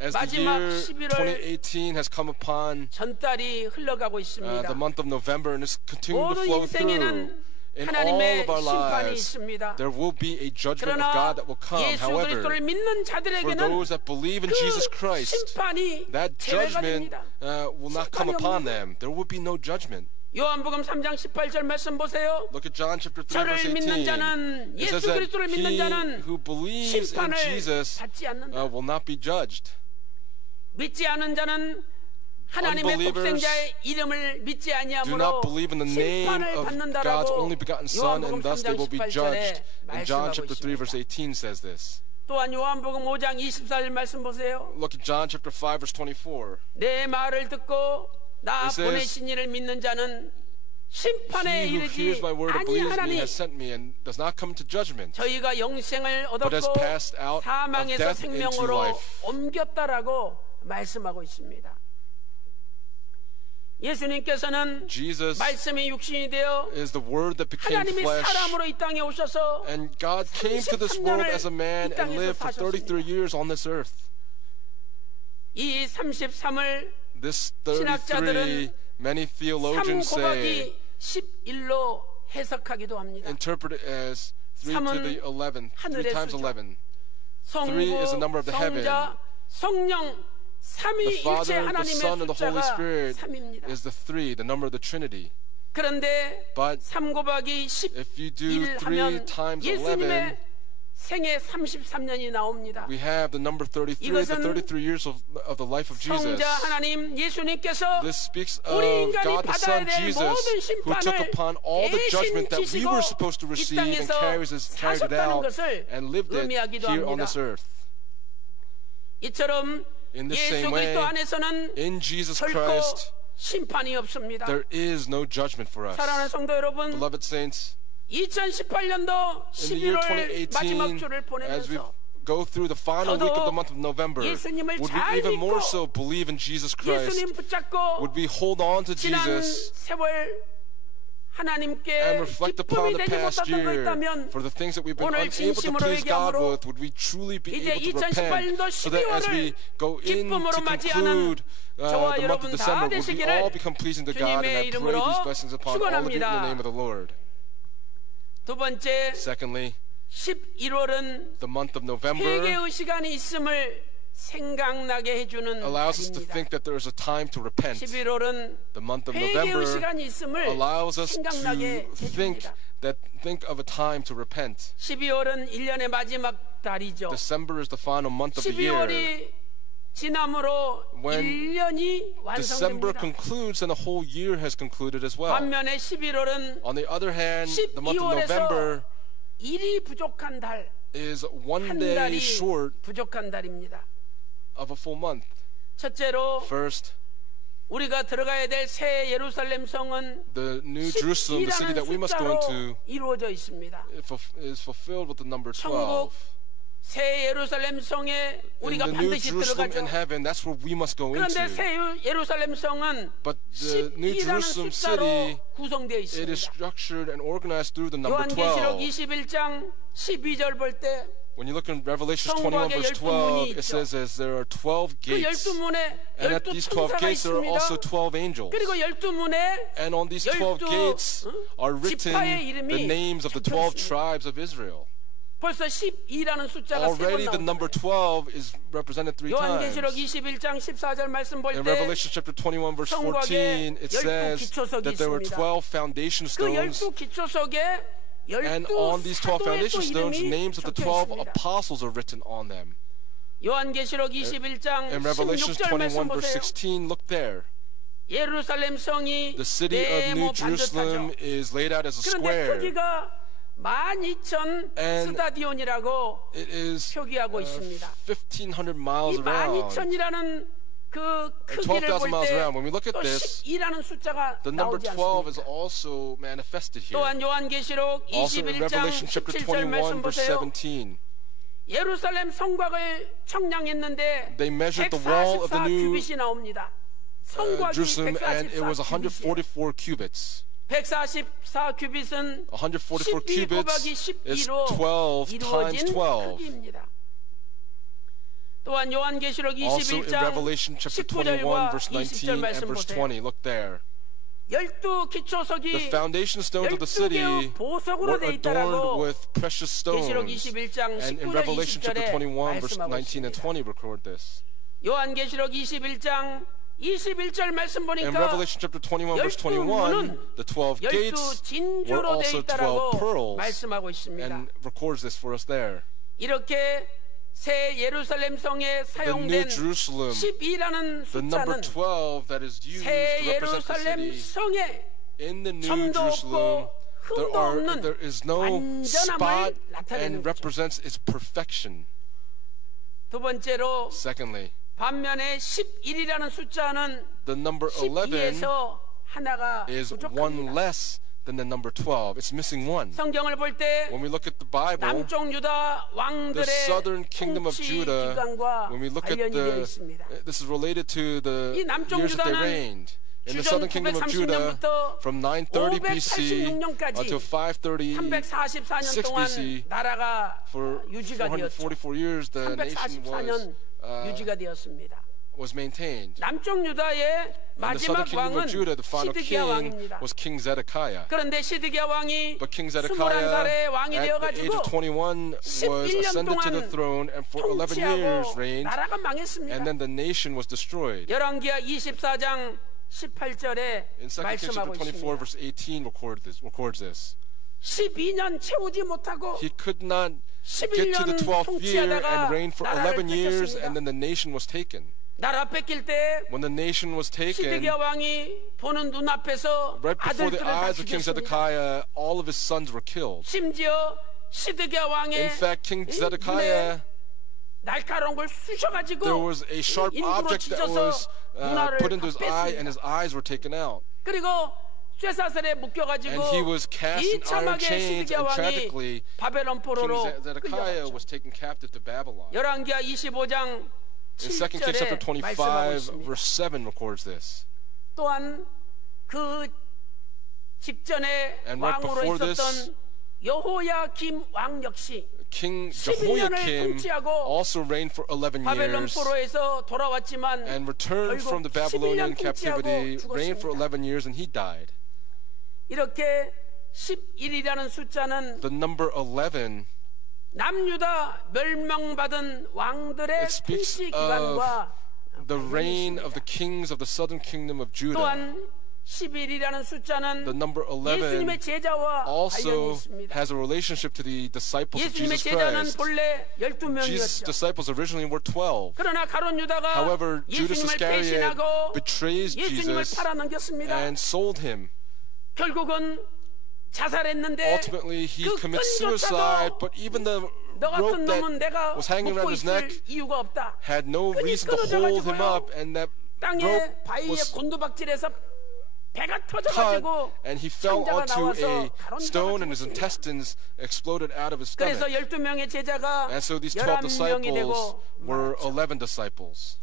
As the 마지막 year 11월 2018 has come upon 전달이 흘러가고 있습니다. the month of November and is continuing to 모든 flow through, 인생에는 in all 하나님의 of our 심판이 lives, 있습니다. there will be a judgment of 그러나 God that will come. 예수 However, 그리스도를 믿는 for 자들에게는 those that believe in 그 Jesus Christ, 심판이 that 제외가 judgment 됩니다. will not come 심판이 upon 없는 them. There will be no judgment. 요한복음 3장 18절 말씀 보세요. Look at John chapter 3 저를 verse 믿는 18. 자는 It says 예수 that 그리스도를 믿는 he 자는 who believes in 심판을 Jesus 받지 않는다. will not be judged. 믿지 않은 자는 하나님의 Unbelievers 독생자의 이름을 믿지 do 아니하므로 not believe in the name 심판을 of God's 받는다라고 only begotten Son, 요한복음 and thus they 3장 will be 18절에 judged. And John 말씀하고 chapter 3 verse 있습니다. 18 says this. 또한 요한복음 5장 24절 말씀 보세요. Look at John chapter 5 verse 24. 내 말을 듣고 나 It says, 보내신 이를 믿는 자는 심판에 He who hears 이르지 my word and believes me 아니하나니 has sent me and does not come to judgment, 저희가 영생을 but has 얻었고 passed out of 사망에서 death into 생명으로 life. 옮겼다라고 말씀하고 있습니다. 예수님께서는 Jesus 말씀이 육신이 되어 is the word that became 하나님의 flesh, 사람으로 이 땅에 오셔서 and God came to this world as a man and lived for 33 years on this earth. 이 33을 This 신학자들은 33, many 3 theologians say, 곱하기 11로 해석하기도 합니다. interpret it as 3 to 삼은 the 11, 3 하늘의 times 수죠. 11. 성부, Three is the number of the heaven. 성자, 성령 The 삼위일체 Father, the 하나님의 Son, and the Holy 숫자가 Spirit 3입니다. is the 3, the number of the Trinity. 그런데 But 3 곱하기 if you do 11 하면 3 times 11, 예수님의 생애 33년이 나옵니다. we have the number 33, the 이것은 33 years of the life of Jesus. 성자 하나님 예수님께서 This speaks of 우리 인간이 God the 받아야 Son, 될 Jesus, 모든 who took 심판을 upon all the 대신 judgment that we 지시고 were supposed to 이 receive and 땅에서 carried it 사셨다는 out 것을 and lived it 의미하기도 here on 합니다. this earth. 이처럼 In the 예수 same way, 그리스도 안에서는 in Jesus 결코 Christ, 심판이 없습니다. there is no judgment for us. 사랑하는 성도 여러분, Beloved saints, 2018년도 in the year 11월 마지막 2018, 주를 as we 보내면서 go through the final week of the month of November, 예수님을 would we 잘 even more 믿고 so believe in Jesus Christ? 예수님 붙잡고 Would we hold on to 지난 Jesus 세월 하나님께 and reflect upon 기쁨이 the 되지 past 못했던 거 year 있다면 for the things that we've been 오늘 unable to 진심으로 please God 회개함으로 with? Would we truly be 이제 able to repent 2018년도 so that as we 12월을 go in 기쁨으로 to 맞이하는 conclude 저와 the month of 여러분 다 December, would we 되시기를 all become pleasing to God? And 주님의 I pray 이름으로 these blessings upon all of you in the 축원합니다. name of the Lord. 두 번째 Secondly, 11월은 the month of November 회개의 시간이 있음을 생각나게 해주는 allows us to 달입니다. think that there is a time to repent. 11월은 The month of 회개의 November 시간이 있음을 allows us 생각나게 to think 해줍니다. of a time to repent. 12월은 1년의 마지막 달이죠. December is the final month of the year. 12월이 지남으로 When 1년이 December 완성됩니다. concludes and the whole year has concluded as well. 반면에 11월은 On the other hand, the month of 12월에서 November 일이 부족한 달, is one 한 day 달이 short 부족한 달입니다. of a full month. 첫째로 First, 우리가 들어가야 될 새 예루살렘 성은 the New Jerusalem, the city 12라는 that we must go 숫자로 into, 이루어져 있습니다. is fulfilled with the number 12. 천국 새 예루살렘 성에 In 우리가 the New 반드시 Jerusalem 들어가죠. in heaven, that's where we must go 그런데 into. 새 예루살렘 성은 But the New 12라는 Jerusalem 숫자로 city, 구성되어 it is 있습니다. structured and organized through the number 요한계시록 12. 21장 12절 볼 때 When you look in Revelation 성곽에 21 verse 12 문이 12, it 있죠. says as there are 12 그 gates. 12문에 And at 12 these 12 천사가 gates there are also 있습니다. 12 angels. 그리고 12문에 And on these 12 gates are written 지파의 이름이 the names of the 12 적혀있습니다. tribes of Israel. 벌써 12라는 숫자가 세 번 Already the number 나옵니다. 12 is represented 3 요한계시록 times. 21장 14절 말씀 볼 In 때 Revelation chapter 21 verse 14, it 12 says 기초석이 that there were 있습니다. 12 foundation 그 stones, 12 기초석에 and 12 on these 12 사도의 또 foundation stones, 이름이 names of the 적혀 12 있습니다. apostles are written on them. 요한계시록 21장 In Revelation 16절 말씀 21 verse 보세요. 16, look there. 예루살렘 성이 The city of New 네모 Jerusalem 반듯하죠. is laid out as a 그런데 square. 크기가 12,000 And 스타디온이라고 It is 표기하고 있습니다. 1,500 이 miles around. 12,000이라는 그 크기를 12,000 miles 볼 around. When we look 때 at 또 this, 12라는 숫자가 The number 나오지 12 is 않습니다. also manifested here. 또한 요한계시록 Also in 21장 Revelation chapter 17절 21 말씀 verse 보세요. 17, 예루살렘 성곽을 청량했는데 they measured the wall of the 144 new 규빗이 나옵니다. 성곽이 Jerusalem, and it was 144 144 cubits. 144 규빗은 144 12 곱하기 cubits is 12로 12 times 이루어진 12. 크기입니다. 또한 요한계시록 Also in 21장 Revelation chapter 21, 19절과 verse 19 20절 and 말씀 verse 보세요. 20, look there. 12기초석이 The foundation stones of the city 12개의 보석으로 were 돼 adorned 있다라고 with precious stones. 계시록 21장 And in 19절 Revelation chapter 20절에 21, verse 말씀하고 19 and 있습니다. 20, record this. 요한계시록 21장 21절 말씀 In 보니까 Revelation chapter 21, verse 21, the 12 gates 12 were 진주로 돼 also 12 있다라고 pearls, 말씀하고 있습니다. and records this for us there. 이렇게 새 예루살렘 성에 The New 사용된 Jerusalem, 12라는 the number 숫자는 12 that is used 새 to represent the 예루살렘 city. 성에 In the New 점도 Jerusalem, 없고 흠도 없는 there is no spot 완전함을 나타내는 and 거죠. represents its perfection. 두 번째로 Secondly, 반면에 11이라는 숫자는 the number 11 12에서 하나가 is one 부족합니다. less than the number 12. It's missing one. 성경을 볼 때 When we look at the Bible, 남쪽 유다 the 왕들의 southern kingdom of 통치 Judah, 기간과 when we look at 관련이 되어 있습니다. this is related to the 이 남쪽 years that they 유다는 reigned. In the 주전 southern kingdom of Judah, 930년부터 from 930 BC 586년까지 until 536 344년 동안 BC, 나라가 for 유지가 되었죠. 444 years, the nation 344년 was 유지가 되었습니다. maintained. 남쪽 유다의 In the southern 마지막 kingdom 왕은 of Judah, the final 시드기야 king 왕입니다. was King Zedekiah. 그런데 시드기야 왕이 But King 21살에 Zedekiah, 왕이 at the age 되어가지고 of 21, was 11년 ascended to the 동안 throne, and for 11 years 통치하고 reigned, 나라가 망했습니다. and then the nation was destroyed. 열왕기하 24장 18절에 In 2 Kings 말씀하고 chapter 24, 있습니다. verse 18, records this. 12년 채우지 못하고 He could not get to the 12th year 통치하다가 and reign for 나라를 11 years, 뺏겼습니다. and then the nation was taken. 나라 뺏길 때 When the nation was taken, 시드기야 왕이 보는 눈앞에서 right before the 아들들을 다 eyes of King 죽였습니다. Zedekiah, all of his sons were killed. 심지어 시드기야 왕의 In fact, King 이 Zedekiah, 눈에 날카로운 걸 쑤셔가지고 there was a sharp 인구로 object that 찢어서 was 눈알을 put into his 다 eye, and his 뺐습니다. eyes were taken out. 그리고 쇠사슬에 묶여가지고 And he was cast in iron 비참하게 chains, 시드기야 and 왕이 tragically, 바벨론 King 포로로 Zedekiah 끌려갔죠. was taken captive to Babylon. 열왕기하 25장 In 2 Kings chapter 7절에 말씀하고 25, 있습니다. verse 7 records this. 또한 그 직전에 And right 왕으로 before this, 있었던 여호야김 왕 역시 King 11년을 Jehoiakim 통치하고 also reigned for 11 바벨론 years 포로에서 돌아왔지만 and returned from the 결국 Babylonian 11년 captivity, 통치하고 reigned for 죽었습니다. 11 years, and he died. 이렇게 11이라는 숫자는 The number 11, 남유다 멸망받은 왕들의 it speaks 통치 of 기간과 the 관련이 reign 있습니다. of the kings of the southern kingdom of Judah. 또한 11이라는 숫자는 The number 11 예수님의 제자와 관련이 also 있습니다. has a relationship to the disciples of 예수님의 Jesus 제자는 Christ. 본래 Jesus' 12명이었죠. disciples originally were 12. 그러나 가룟 유다가 However, Judas 예수님을 Iscariot 배신하고 betrays 예수님을 Jesus 팔아넘겼습니다. and sold him. 결국은 자살했는데 Ultimately, he 그 commits suicide, 끈조차도 but even the 너 같은 rope 놈은 that 내가 was hanging 묶고 around his neck 있을 이유가 없다. had no 끈이 reason to hold him 끊어져가지고요. up, and that 땅에 rope 바위에 was 곤두박질해서 배가 cut, 터져가지고 and he fell 창자가 onto 나와서 a 가론유다가 stone, and his 죽었습니다. intestines exploded out of his 그래서 stomach. 12명의 제자가 And so these 12 11명이 되고 disciples were 말았죠. 11 disciples.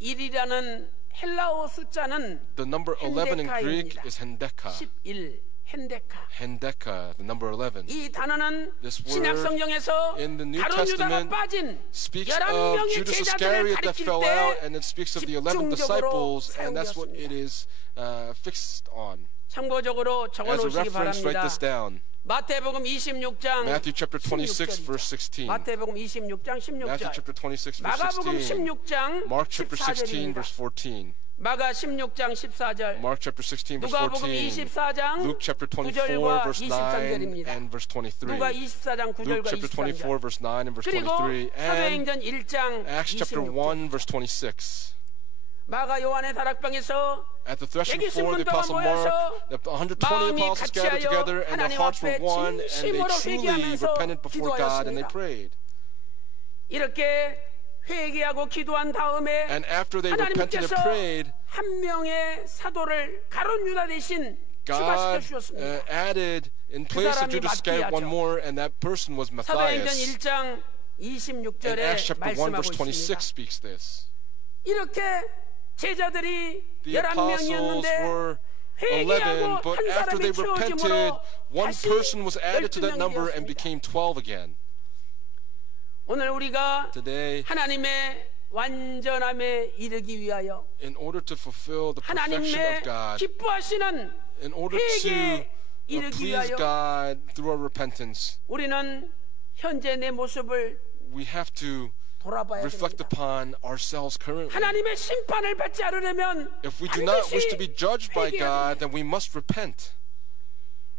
11이라는 헬라어 숫자는 The number 11 in Greek 헨데카입니다. is hendeka. 11 헨데카. Hendeka, the number 11. 이 단어는 This 신약 word 성경에서 in the New 가룟 유다가 Testament 빠진 speaks of 11명의 Judas 제자들을 Iscariot that 가리킬 fell out, 때 and it speaks of the 11 집중적으로 disciples, and that's what it 사용되었습니다. is fixed on. 참고적으로 As a 적어놓으시기 reference, write 바랍니다. this down. 마태복음 26장 Matthew chapter 26, 16절이죠. verse 16. 마태복음 26장 Matthew 16절. chapter 26, verse 마가복음 16. 16장 Mark chapter 16, 14절입니다. verse 14. 마가 16장 14절. Mark chapter 16, verse 누가복음 14. 24장 Luke chapter 24, 9절과 verse 9 23절입니다. and verse 23. 누가 24장 Luke 9절과 chapter 24, 23절. verse 9 and verse 그리고 23. And 사도행전 1장 Acts chapter 26절. 1, verse 26. 마가 요한의 다락방에서 At the threshing 120 floor, the 분 동안 apostle 모여서 Mark, the 120 마음이 apostles gathered together, and their 같이하여 hearts were 하나님 one, 앞에 and they 진심으로 truly 회개하면서 repented before God, and they 기도하였습니다. prayed. 이렇게 회개하고 기도한 다음에 And after they repented and 하나님께서 prayed, 한 명의 사도를 가룟 유다 대신 추가시켜 God 주셨습니다. added in place of 사람이 Judas Iscariot one 마티아죠. more, and that person was 사도행전 Matthias. 1장 And 26절에 Acts chapter 1, 말씀하고 verse 26 있습니다. speaks this. 이렇게 제자들이 The apostles 11명이었는데 were 11, 회개하고 but 한 after they 사람이 repented, 채워짐으로 one 다시 person was added to that 12명이 number and 되었습니다. became 12 again. 오늘 우리가 Today, 하나님의 완전함에 이르기 위하여 in order to fulfill the perfection 하나님의 of God, 기뻐하시는 in order to 회개에 이르기 please 위하여 God through our repentance, 우리는 현재 내 모습을 we have to 돌아봐야 reflect 됩니다. upon ourselves currently. 하나님의 심판을 받지 않으려면 If we do not wish to be 반드시 judged by 회개해야 God, 됩니다. then we must repent.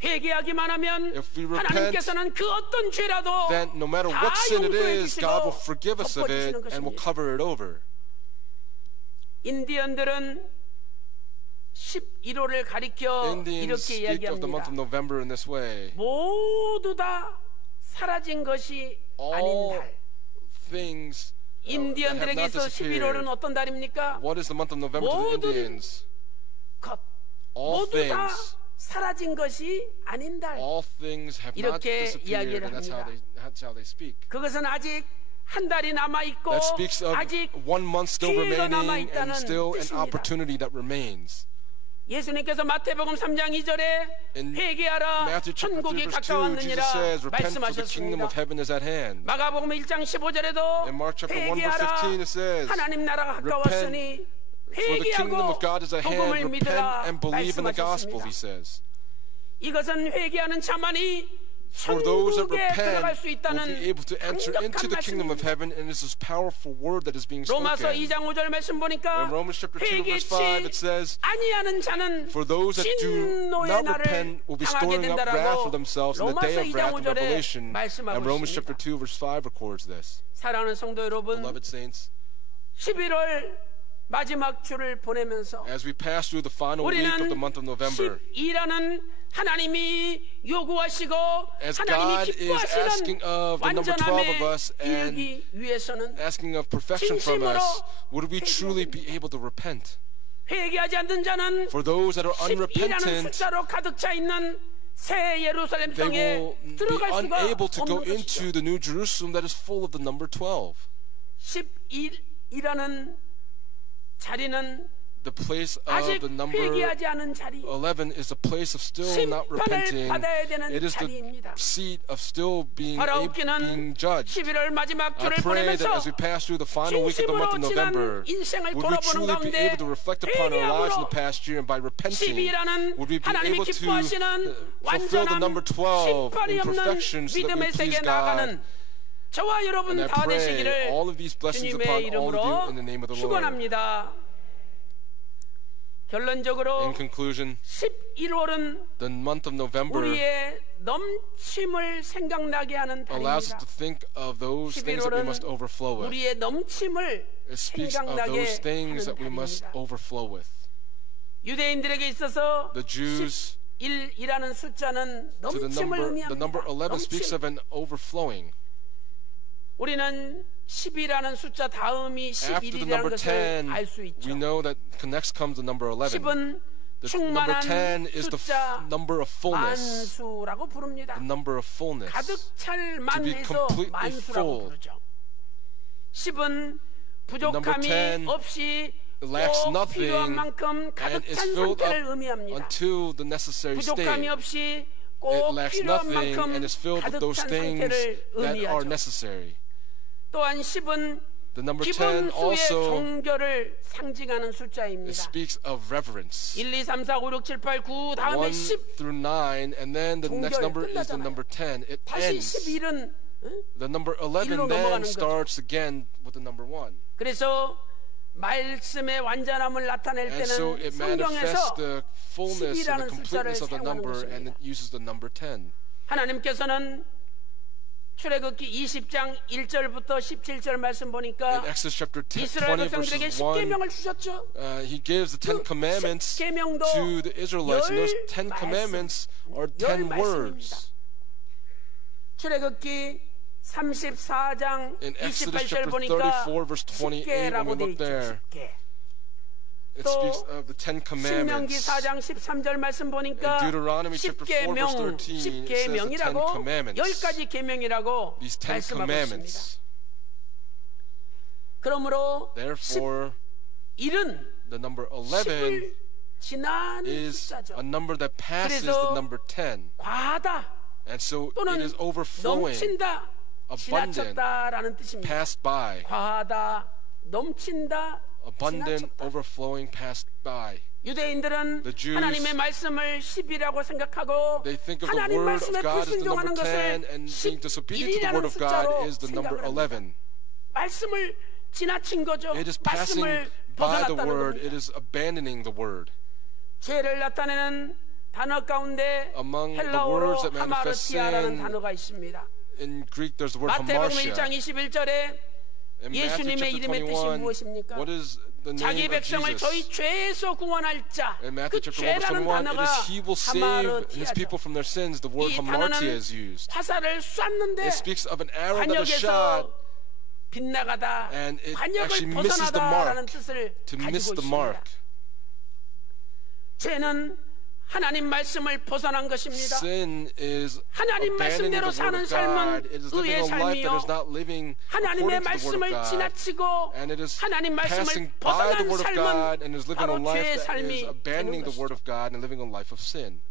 회개하기만 하면 If we repent, 하나님께서는 그 어떤 죄라도 Then no matter 다 what sin it 용서해 is, God will 주시고 forgive us of it 덮어주시는 and will 것입니다. cover it over. 인디언들은 11월을 가리켜 Indians 이렇게 speak of the month 이야기합니다. of November in this way. 모두 다 사라진 것이 아닌 All 달. things that have 인디언들에게 not 있어 11월은 disappeared. 어떤 달입니까? What is the month of November to the 모든 Indians? 것. All 모두 다 things. 사라진 것이 아닌 달. All things have not 이렇게 disappeared, 이야기를 and that's how they speak. 그것은 아직 한 달이 남아 있고 That speaks of 아직 1 month still 기회가 남아 remaining 있다는 and still an 뜻입니다. opportunity that remains. 예수님께서 마태복음 3장 2절에 In 회개하라 Matthew chapter 3 천국이 verse 2, Jesus 가까웠느니라 says, repent for the kingdom 말씀하셨습니다. of heaven is at hand. 마가복음 1장 15절에도 In Mark chapter 1 verse 회개하라 15 it says, 하나님 나라가 가까웠으니 for the kingdom 회개하고 of God is at hand, 복음을 repent 믿으라 and believe in the gospel, 말씀하셨습니다. he says. 이것은 회개하는 자만이 For those that 천국에 들어갈 repent 수 will 있다는 be able to enter into 강력한 the kingdom of 말씀입니다. heaven, and this is powerful word that is being 로마서 spoken. 2장 5절 말씀 보니까 In Romans chapter 2 verse 5 it says, 아니하는 자는 for those that do 진노의 not 날을 repent will be 당하게 storing up wrath 된다라고 for themselves in the 로마서 day of 2장 wrath of 5절에 revelation. 말씀하고 And Romans chapter 있습니다. 2 verse 5 records this. 사랑하는 성도 여러분, Beloved saints, 11월 마지막 주를 보내면서 as we pass through the final week of the 우리는 month of November, 12라는 하나님이 요구하시고 as 하나님이 God is asking 기뻐하시는 of the number 12 완전함에 of us and 이르기 위해서는 asking of perfection from 진심으로 us, would we truly be able to repent? 회개하지 않는 자는 For those that are 12라는 unrepentant, 숫자로 가득 차 있는 새 예루살렘 they 성에 will be 들어갈 수가 unable to go 없는 into 것이죠. the New Jerusalem that is full of the number 12. 11이라는 자리는 The place of 아직 the number 회개하지 않은 자리, 11 is a place of still not 심판을 repenting. 받아야 되는 It is the 자리입니다. seat of still being 바라옵기는 judged. 11월 마지막 I 주를 pray that 보내면서 as we pass through the final week of the month of 진심으로 지난 November, 인생을 would we 돌아보는 truly be 가운데 able to reflect upon our lives in the past year, and by repenting, 12라는 would we be 하나님이 able to 기뻐하시는 fulfill the 완전한 number 12 심판이 in 없는 perfection so that we 믿음의 please 세계에 God. 나아가는 저와 여러분 And I 다 pray 되시기를 all of these blessings 주님의 upon all of 이름으로 you in the name of the Lord. 축원합니다. 결론적으로 In conclusion, 11월은 the month of November 우리의 넘침을 생각나게 하는 allows us 달입니다. to think of those things that we must 11월은 overflow with. 우리의 넘침을 It speaks of 생각나게 those things 하는 that we must 달입니다. overflow with. 유대인들에게 있어서 The Jews, 11이라는 숫자는 to the 넘침을 number 의미합니다. 11 speaks 넘침. of an overflowing. 우리는 10이라는 숫자 다음이 After the 11이라는 number 것을 10, 알 수 있죠. we know that next comes the number 11. 10은 The number 10 충만한 is the 숫자 number of fullness, 만수라고 부릅니다. the number of fullness. 가득 찰 be 만해서 completely 만수라고 full. 부르죠. 10은 부족함이 10 없이 lacks 꼭 nothing 필요한 만큼 가득 and is 찬 filled 상태를 up 의미합니다. until the necessary 부족함이 state. 없이 It 꼭 lacks 필요한 nothing 만큼 and is filled with 가득 those 찬 things 상태를 that are 의미하죠. necessary. 또한 10은 The number 10 기본 수의 also 종교를 상징하는 it 숫자입니다. speaks of reverence. 1, 2, 3, 4, 5, 6, 7, 8, 9 다음에 1 10 through 9, and then the next 종교에 number is the 끝나잖아요. number 10. It 다시 ends. 11은 The number 11 일로 then 넘어가는 거죠. starts again with the number 1. 그래서 말씀의 완전함을 나타낼 And so 때는 it manifests 성경에서 the fullness and the 10이라는 completeness of the 숫자를 number, 사용하는 and it uses the number 10. 하나님께서는 출애굽기 20장 1절부터 17절 말씀 보니까 In Exodus chapter 10, 이스라엘 20 백성들에게 verses 1, 10계명을 주셨죠. he gives the 10 commandments 계명도 to the Israelites, and those 10 말씀, commandments are 10 10 말씀입니다. words. 출애굽기 34장 In Exodus 28절 chapter 보니까 34 verse 28, when we 십계라고 돼 look 있죠. there, 10계. it 또 speaks of the 10 신명기 commandments. 4장 13절 말씀 보니까 In Deuteronomy chapter 4 verse 13, it says the 10 10계명이라고 commandments. 10가지 계명이라고 These 10 말씀하고 있습니다. commandments. 그러므로 Therefore, 11은 the number 11 10을 지나는 is 숫자죠. a number that passes 그래서 the number 10. 과하다 And so it 또는 is overflowing. 넘친다 abundant, 지나쳤다라는 뜻입니다. passed by. 과하다, 넘친다, Abundant, 지나쳤다. overflowing, passed by. 유대인들은 The Jews, 하나님의 말씀을 10이라고 생각하고 They think of the 하나님 word 말씀에 of God as the number 불순종하는 10 것을 and being disobedient to the 11이라는 word of God 숫자로 is the number 생각을 합니다. 11. 말씀을 지나친 거죠. It is passing 말씀을 by the 벗어났다는 word. It 겁니다. is abandoning the word. 죄를 나타내는 단어 가운데 Among the 헬라어로 words that manifest 하마르티아라는 sin, 단어가 있습니다. In Greek, there's the word 마태복음 hamartia. 1장 21절에 In Matthew 예수님의 chapter 이름의 뜻이 21, 무엇입니까? what is the 자기 name of 백성을 저희 Jesus? 죄에서 구원할 자. In 그 Matthew chapter 1, verse 죄라는 21, it 단어가 is He will save His 하마르티아죠. people from their sins. The word 이 hamartia 단어는 is used. 화살을 쐈는데 It speaks of an arrow that is shot 관역에서 빗나가다, and it 관역을 actually misses the 벗어나다라는 mark, 뜻을 to miss 가지고 the 있습니다. mark. 죄는 하나님 말씀을 벗어난 것입니다. Sin is 하나님 abandoning 말씀대로 the word 사는 of 삶은 God. It is living 의의 a life that 삶이요. is not living 하나님의 according to the word 말씀을 of God. 지나치고 And it is 하나님 말씀을 passing by the 벗어난 word of 삶은 God and is living a 바로 life 죄의 that 삶이 is abandoning 되는 the word 것이죠. of God and living a life of sin.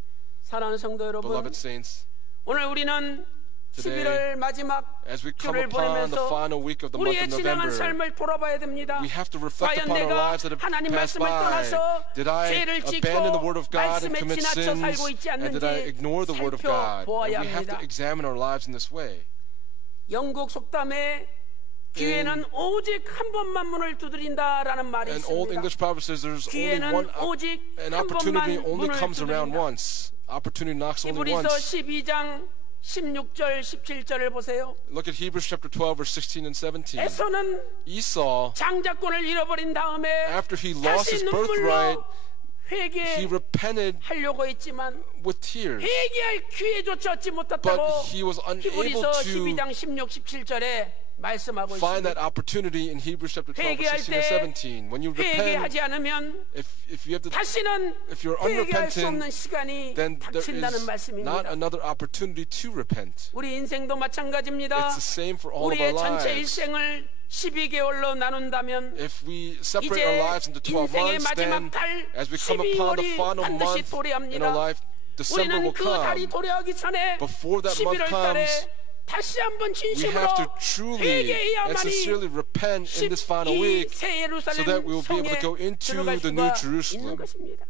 사랑하는 성도 여러분, Beloved saints, 오늘 우리는 Today, 11월 마지막 as we come 주를 upon the 보내면서 final week of the month 우리의 of 지나간 November, 삶을 돌아봐야 됩니다. we have to reflect 과연 upon our 내가 lives that have 하나님 passed 말씀을 by. 떠나서 Did I 죄를 짓고 abandon the word of God and 말씀에 commit 지나쳐 sins? 살고 있지 And did I 않는지 ignore the word of God? 살펴보아야 And we have to 합니다. examine our lives in this way. 영국 속담에 기회는 오직 한 번만 문을 두드린다라는 말이 An old 있습니다. English proverb says there's only 기회는 one 오직 an 한 opportunity 번만 only 문을 comes around 두드린다. once. Opportunity knocks only 히브리서 once. 12장 16절 17절을 보세요. Look at Hebrews chapter 12 verse 16 and 17. 에서는 Esau, 장자권을 잃어버린 다음에 after he lost 다시 his birthright, 눈물로 he repented 회개하려고 했지만 with tears. 회개할 기회조차 얻지 못했다고 But he was unable 히브리서 to 12장 16, 17절에 말씀하고 find that 있습니다. opportunity in Hebrews chapter 12 회개할 verse 16 and 때 17. When you repent, 회개하지 않으면 if you have to, 다시는 if you're 회개할 수 없는 unrepentant, 시간이 then there 닥친다는 is not 말씀입니다. another opportunity to repent. 우리 인생도 마찬가지입니다. It's the same for all of 우리의 our 전체 lives. 일생을 12개월로 나눈다면 If we separate 이제 our lives into 12 인생의 months, 마지막 then 달 as we come upon the 12월이 final 반드시 month in 도래합니다. our life, December 우리는 will 그 달이 come. 도래하기 전에 Before that month 11월 달에 comes, 다시 한번 We 진심으로 have to truly and sincerely 회개해야만이 repent in this final week 새 예루살렘 so that we will be able 성에 to go into 들어갈 the New 수가 Jerusalem. 있는 것입니다.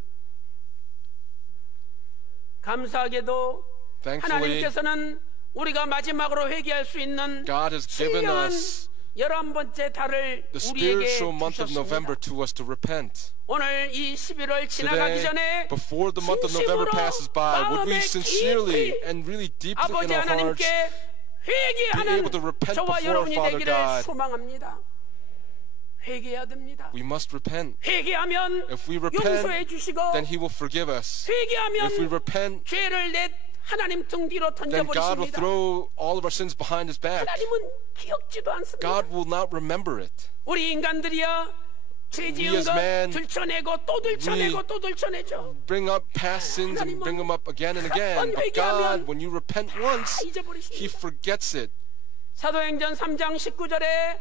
감사하게도 Thankfully, 하나님께서는 우리가 마지막으로 회개할 수 있는 God has given 신령한 us 11번째 달을 the 우리에게 spiritual month of November 주셨습니다. to us to repent. 오늘 이 11월 지나가기 Today, 전에 before the month of November 진심으로 passes by, would we 마음에 sincerely 깊이 and really deeply in 아버지 our hearts 하나님께 be 회개하는 able to repent 저와 before 여러분이 Father 되기를 God? 소망합니다. 회개해야 됩니다. We must repent. 회개하면 If we 용서해 repent, 주시고 then He will forgive us. 회개하면 If we repent, 죄를 내 하나님 등 뒤로 then God will 던져버리십니다. throw all of our sins behind His back. 하나님은 기억지도 않습니다. God will not remember it. 우리 인간들이야 죄 We 지은 as 거 man, 들춰내고 또 들춰내고 또 들춰내죠. Bring up past sins and bring them up again and again. But God, when you repent once, He forgets it. 사도행전 3장 19절에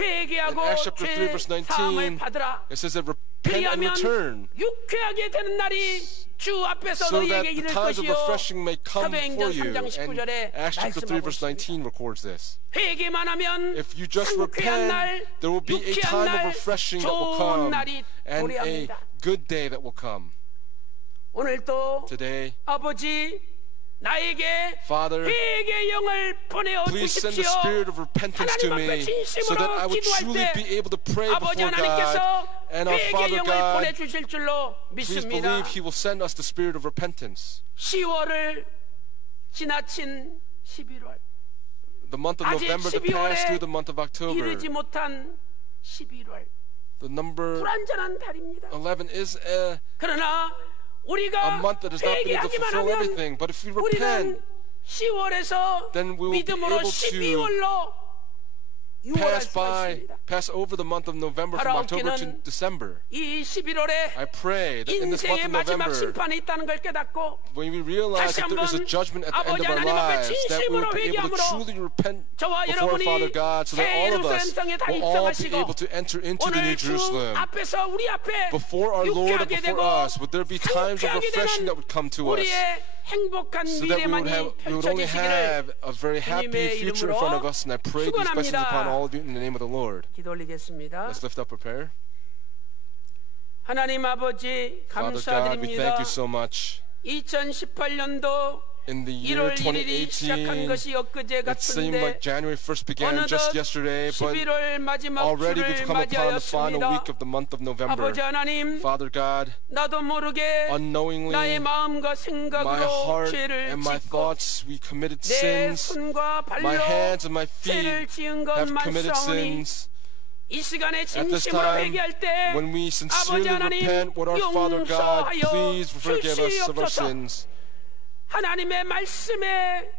회개하고 In Acts chapter 3 죄 verse 19, 사함을 받으라. It says that repent and return 그리하면 유쾌하게 되는 날이 주 앞에서 so that 너희에게 the 이를 times of 것이요. refreshing may come for 사도행전 you. 3장 And 19절에 Acts chapter 3 말씀하고 verse 19 records this. 회개만 하면 If you just 상쾌한 날, repent, there will be a 유쾌한 time of 날, refreshing that will 좋은 come 날이 and a 도래합니다. good day that will come. 오늘도 Today, 아버지 나에게 Father, 회개의 영을 보내어 please send the 주십시오. spirit of repentance to 하나님 앞에 me so that I 진심으로 would 기도할 truly 때 be able to pray 아버지 before God. 하나님께서 And our 회개의 Father 영을 God, 보내주실 줄로 please 믿습니다. believe He will send us the spirit of repentance. 10월을 지나친 11월 The month of 아직 November that 12월에 passed through the month of October. 이르지 못한 11월 The number 불완전한 달입니다. 11 is a 그러나 우리가 month that has not been able to 회개하기만 fulfill 하면 everything. But if we 우리는 repent, 10월에서 then we will be 믿음으로 able to 12월로 6월할 pass 수가 by, 있습니다. pass over the month of November from October to 바라옵기는 December. 이 11월에 I pray that in this month 인생의 of 마지막 November, 심판이 있다는 걸 깨닫고 when we realize 다시 that there is a 한번 judgment at the end 아버지 of our 하나님 앞에 lives, that we will 진심으로 be able to 회개함으로 truly repent 저와 before 여러분이 Father God, so that 새 all of us 예루살렘 성에 다 will all be 입성하시고 able to enter into the 오늘 New 주 Jerusalem. 앞에서 우리 앞에 Before our Lord and 유쾌하게 before 되고 us, would there be times of 상쾌하게 refreshing 되는 that would come to us? 우리의 행복한 so that 미래만이 we would only 펼쳐지시기를 have a very happy 주님의 future in front of 이름으로 us. And I pray these blessings upon all 축원합니다. of you in the name of the Lord. 기도 올리겠습니다. Let's lift up a prayer. 하나님 아버지 Father God, we thank 감사드립니다. you so much. 2018년도 In the year 1월 1일이 시작한 2018, 것이 엊그제 it seemed 같은데 like January 1st began just 어느덧 yesterday, but 11월 마지막 already 주를 we've come upon the final 맞이하였습니다. week of the month of November. 아버지 하나님, Father God, 나도 모르게 unknowingly, 나의 마음과 my 생각으로 heart 죄를 and my 짓고 thoughts, we committed 내 sins. 손과 My 발로 hands and my 죄를 feet 지은 have 것만 committed 싸우니 sins. 이 시간에 At this 진심으로 time, 회개할 때 when we sincerely 아버지 하나님 repent with our Father God, 용서하여 please forgive us of our 주시옵소서. sins. 하나님의 말씀에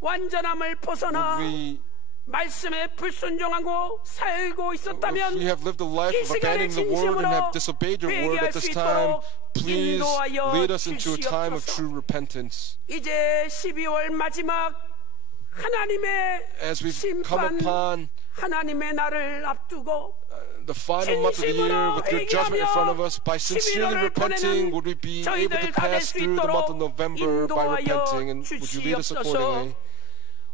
완전함을 벗어나 We, 말씀에 불순종하고 살고 if 있었다면 we have lived a life 이 of 시간에 abandoning the word and 진심으로 have disobeyed your word 회개할 at 수 this time, 있도록 please 인도하여 lead us into a time of 주시옵소서. true repentance. 이제 12월 마지막 하나님의 As we've come 심판 upon 하나님의 날을 앞두고 the final month of the year with your judgment in front of us, by sincerely 11월을 repenting, 보내는 would we be able to 저희들 다 될 pass 수 through the month of 있도록 November by repenting, and 인도하여 would you lead us 주시옵소서. accordingly?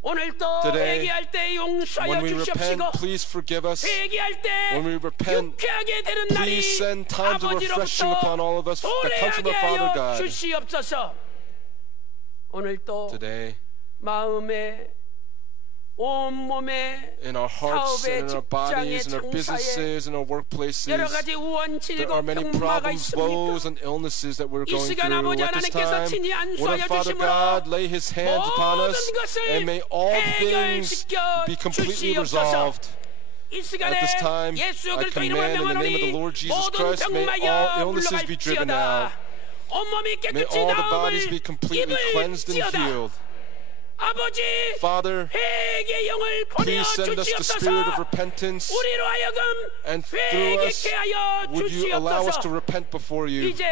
오늘도 Today, 회개할 때 용서하여 When we repent, 주시옵시고 please forgive us. 회개할 때 When we repent, 유쾌하게 되는 날이 please send times of refreshing upon all of us that comes from 도래하게 the Father 하여 God. 주시옵소서. 오늘도 Today, 마음에 온몸에 in our hearts 사업에, and in our bodies, in our 직장에, businesses, in our workplaces, 여러 가지 우원 there 질고 are many 병마가 problems, 있습니까? woes, and illnesses that we're 이 going 시간 through. 아버지 At this 하나님께서 time, 친히 would our 안수하여 Father 주심으로 God lay His hands upon us, 모든 것을 and may all things 해결시켜 be completely 주시옵소서. resolved. 이 시간에 At this time, 예수 I 그리스도 이름을 command in the name of the 명하노니 Lord Jesus 모든 Christ, may all 병마여 illnesses be driven out. 물러갈지어다. 온몸이 May 깨끗이 all the bodies 나음을 be completely cleansed and 입을지어다. healed. 아버지 Father, 회개 영을 보내어 please send us the spirit of 주시옵소서. repentance, 우리로 하여금 and through us, 회개케 하여 would you allow us to 주시옵소서. repent before you? 이제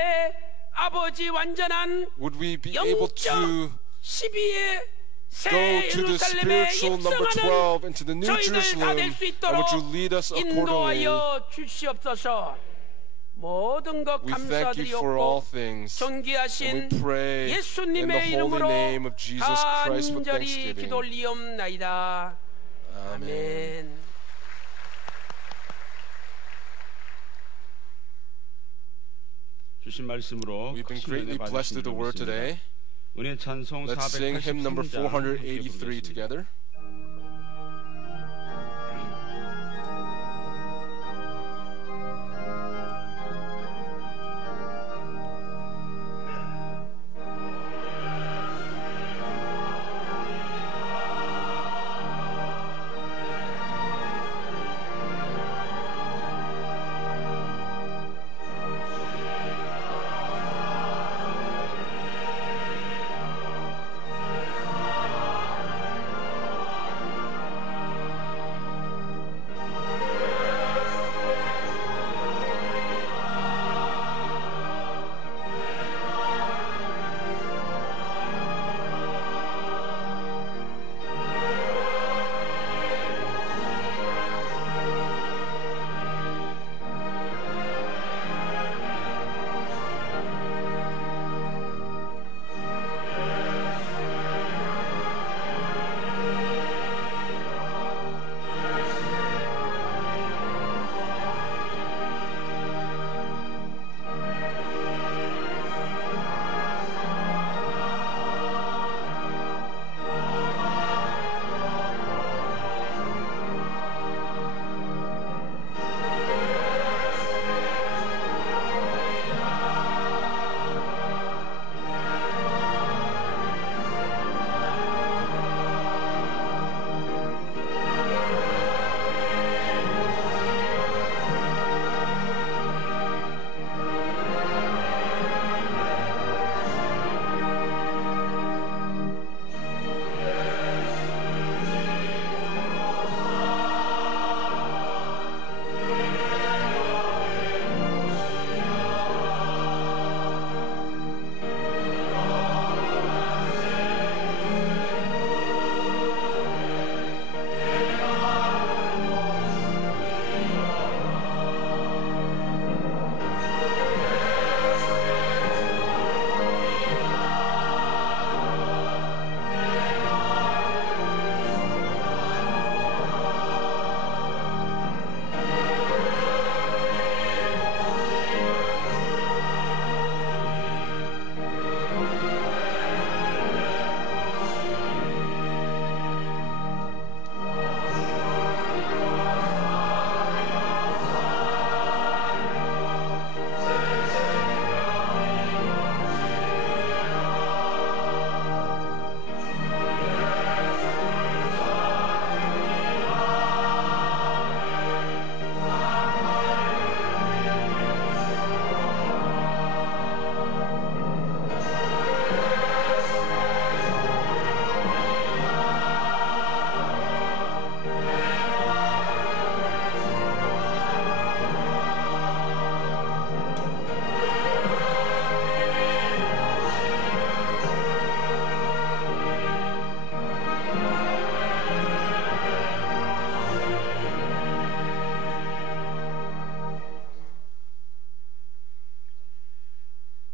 아버지 완전한 Would we be able to 12의 새 go to the 예루살렘에 spiritual number 입성하는 12 into the New 저희들 다 Jerusalem, 될 수 and 있도록 would you lead us accordingly? 인도하여 주시옵소서. 모든 것 We thank you for all 감사드리옵고 things, and 존귀하신 we pray in the 예수님의 holy 이름으로 name of Jesus Christ with 간절히 thanksgiving. 기도 올리옵나이다. Amen. 아멘. 주신 말씀으로 We've been 크신 greatly 은혜 blessed through the word 받으시는 today. 은혜 찬송 Let's sing hymn number 483장 함께 483 부르겠습니다. together.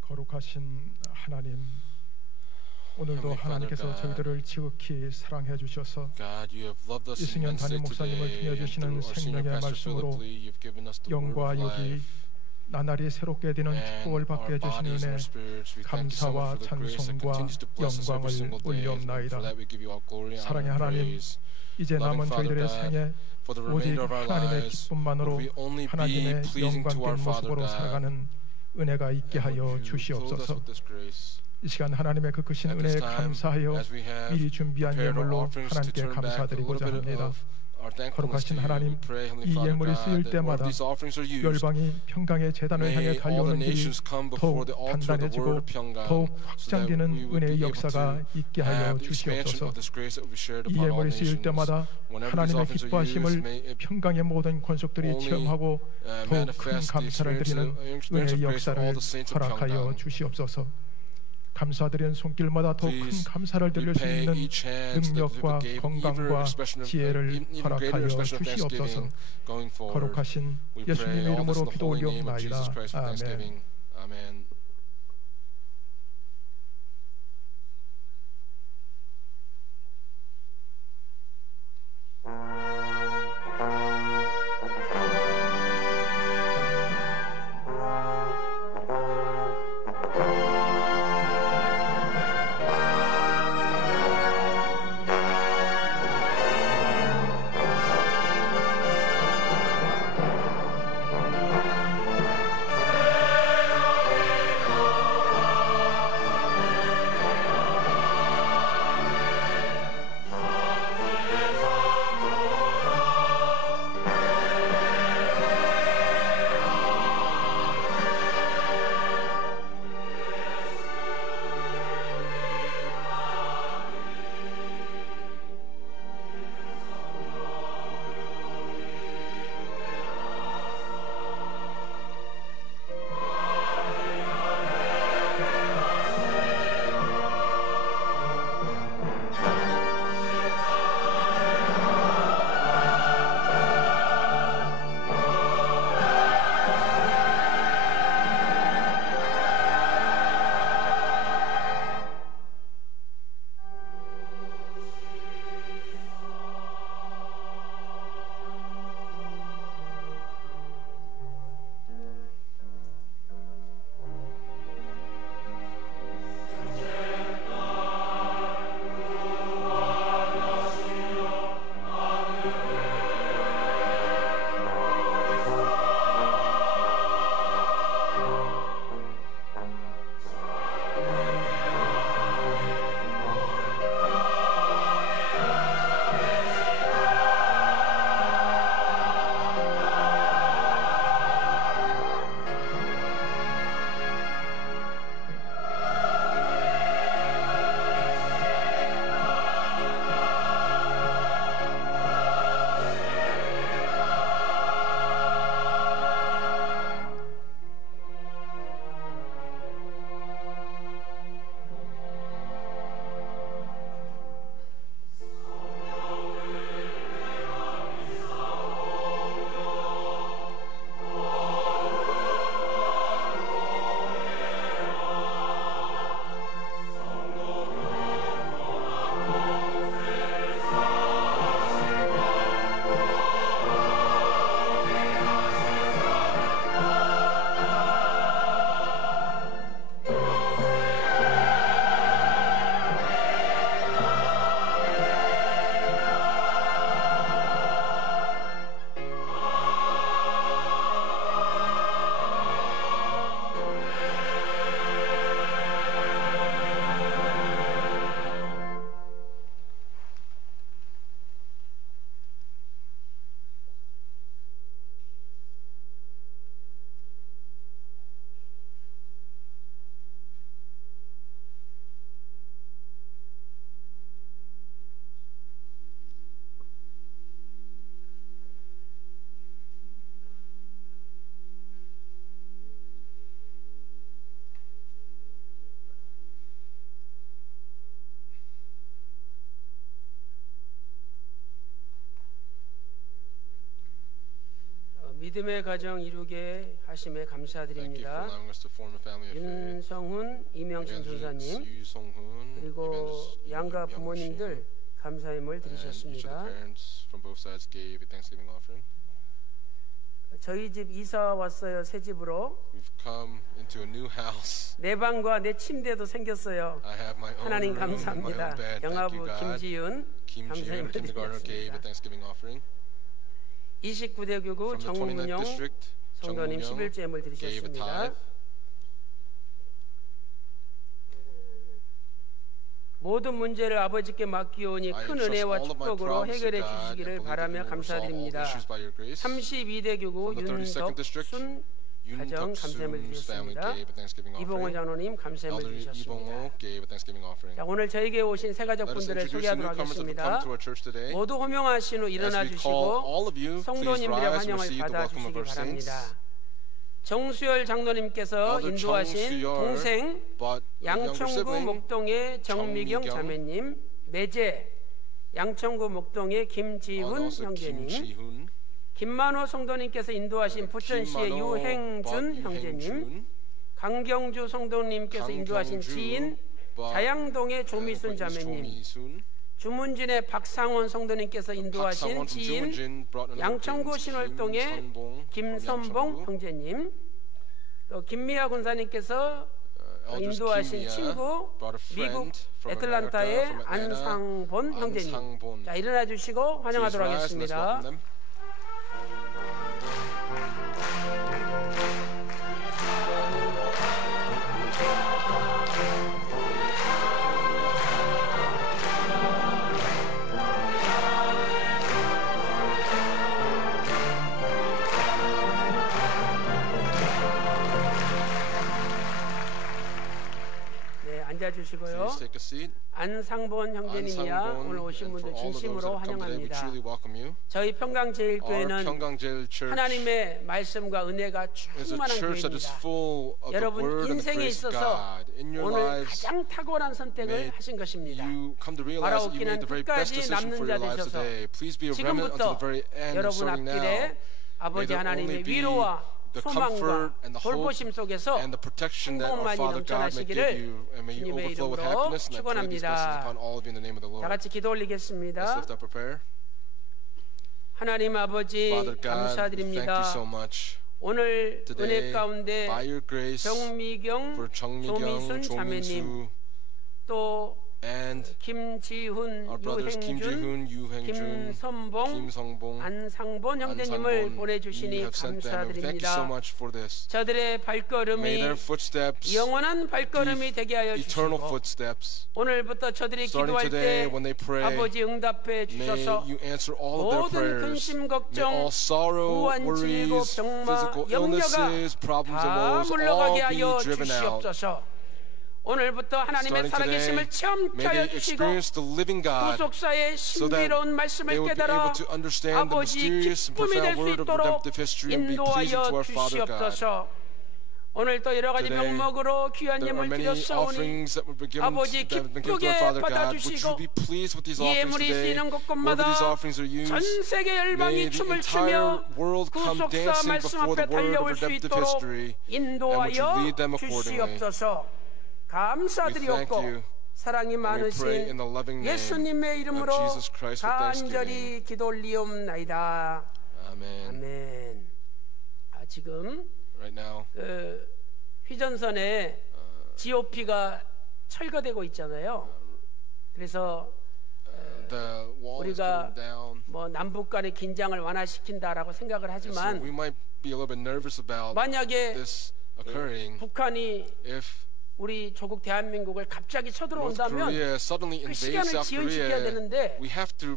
거룩하신 하나님, 오늘도 하나님께서 저희들을 지극히 사랑해 주셔서 이승현 담임 목사님을 통해 주시는 생명의 말씀으로 영과 육이 나날이 새롭게 되는 축복을 받게 해주시는 은혜, 감사와 찬송과 영광을 올려옵나이다. 사랑의 하나님, 이제 남은 저희들의 생에 오직 하나님의 기쁨만으로 하나님의 영광된 모습으로 살아가는 은혜가 있게 하여 주시옵소서. 이 시간 하나님의 그 크신 은혜에 감사하여 미리 준비한 예물로 하나님께 감사드리고자 합니다. 거룩하신 하나님, 이 예물이 쓰일 때마다 열방이 평강의 제단을 향해 달려오는 길이 더욱 단단해지고 더욱 확장되는 은혜의 역사가 있게 하여 주시옵소서. 이 예물이 쓰일 때마다 하나님의 기뻐하심을 평강의 모든 권속들이 체험하고 더욱 큰 감사를 드리는 은혜의 역사를 허락하여 주시옵소서. 감사드리는 손길마다 더욱 큰 감사를 드릴 수 있는 능력과 건강과 지혜를 허락하여 주시옵소서. 거룩하신 예수님의 이름으로 기도 올려옵나이다. 아멘. 믿음의 가정 이루게 하심에 감사드립니다. 이는 윤성훈, 이명신 전사님 그리고 양가 부모님들 감사임을 드리셨습니다. 저희 집 이사 왔어요. 새 집으로. 내 방과 내 침대도 생겼어요. 하나님 감사합니다. 영화부 김지윤 감사임을 드리겠습니다. 29대 교구 정문용 성도님 11제임을 드리셨습니다. 모든 문제를 아버지께 맡기오니 큰 은혜와 축복으로 해결해 주시기를 바라며 감사드립니다. 32대 교구 윤덕순 가정 감사함을 드렸습니다. 이봉원 장로님 감사함을 드리셨습니다. 자, 오늘 저에게 오신 새가족분들을 소개하도록 하겠습니다. 모두 호명하신 후 일어나 주시고 성도님들의 환영을 받아주시기 바랍니다. 정수열 장로님께서 인도하신 동생 양천구 목동의 정미경 자매님, 매제 양천구 목동의 김지훈 형제님, 김만호 성도님께서 인도하신 부천시의 유행준 형제님, 강경주 성도님께서 인도하신 지인 자양동의 조미순 자매님, 주문진의 박상원 성도님께서 인도하신 지인 양천구 신월동의 김선봉 형제님, 또 김미아 군사님께서 인도하신 친구 미국 애틀란타의 안상본 형제님. 자, 일어나 주시고 환영하도록 하겠습니다. 앉아주시고요. 안상본 형제님이야 오늘 오신 분들 진심으로 환영합니다. 저희 평강제일교회는 하나님의 말씀과 은혜가 충만한 교회입니다. 여러분 인생에 있어서 오늘 가장 탁월한 선택을 하신 것입니다. 바라옵기는 끝까지 남는 자 되셔서 지금부터 여러분 앞길에 아버지 하나님의 위로와 소망과 돌보심 속에서 행복만이 넘쳐나시기를 주님의 이름으로 축원합니다. 다 같이 기도 올리겠습니다. 하나님 아버지 감사드립니다. 오늘 은혜 가운데 정미경, 조미순 자매님, 또 김지훈, 유행준, 김선봉, 안상본 형제님을 보내주시니 감사드립니다. 저들의 발걸음이 영원한 발걸음이 되게 하여 주시고 오늘부터 저들이 기도할 때 아버지 응답해 주셔서 모든 근심 걱정, 우한 질고 병마, 염려가 다 물러가게 하여 주시옵소서. 오늘부터 하나님의 살아계심을 체험케 하여 주시고 구속사의 신비로운 말씀을 깨달아 아버지 기쁨이 될 수 있도록 인도하여 주시옵소서. 오늘 또 여러가지 명목으로 귀한 예물 드렸사오니 아버지 기쁘게 받아주시고 예물이 쓰이는 곳곳마다 전세계 열방이 춤을 추며 구속사 말씀 앞에 달려올 수 있도록 인도하여 주시옵소서. 감사드리옵고 사랑이 많으신 예수님의 이름으로 간절히 기도 올리옵나이다. 아멘. 지금 휘전선에 GOP가 철거되고 있잖아요. 그래서 우리가 뭐 남북 간의 긴장을 완화시킨다라고 생각을 하지만 만약에 북한이 우리 조국 대한민국을 갑자기 쳐들어온다면 그 시간을 지연시켜야 되는데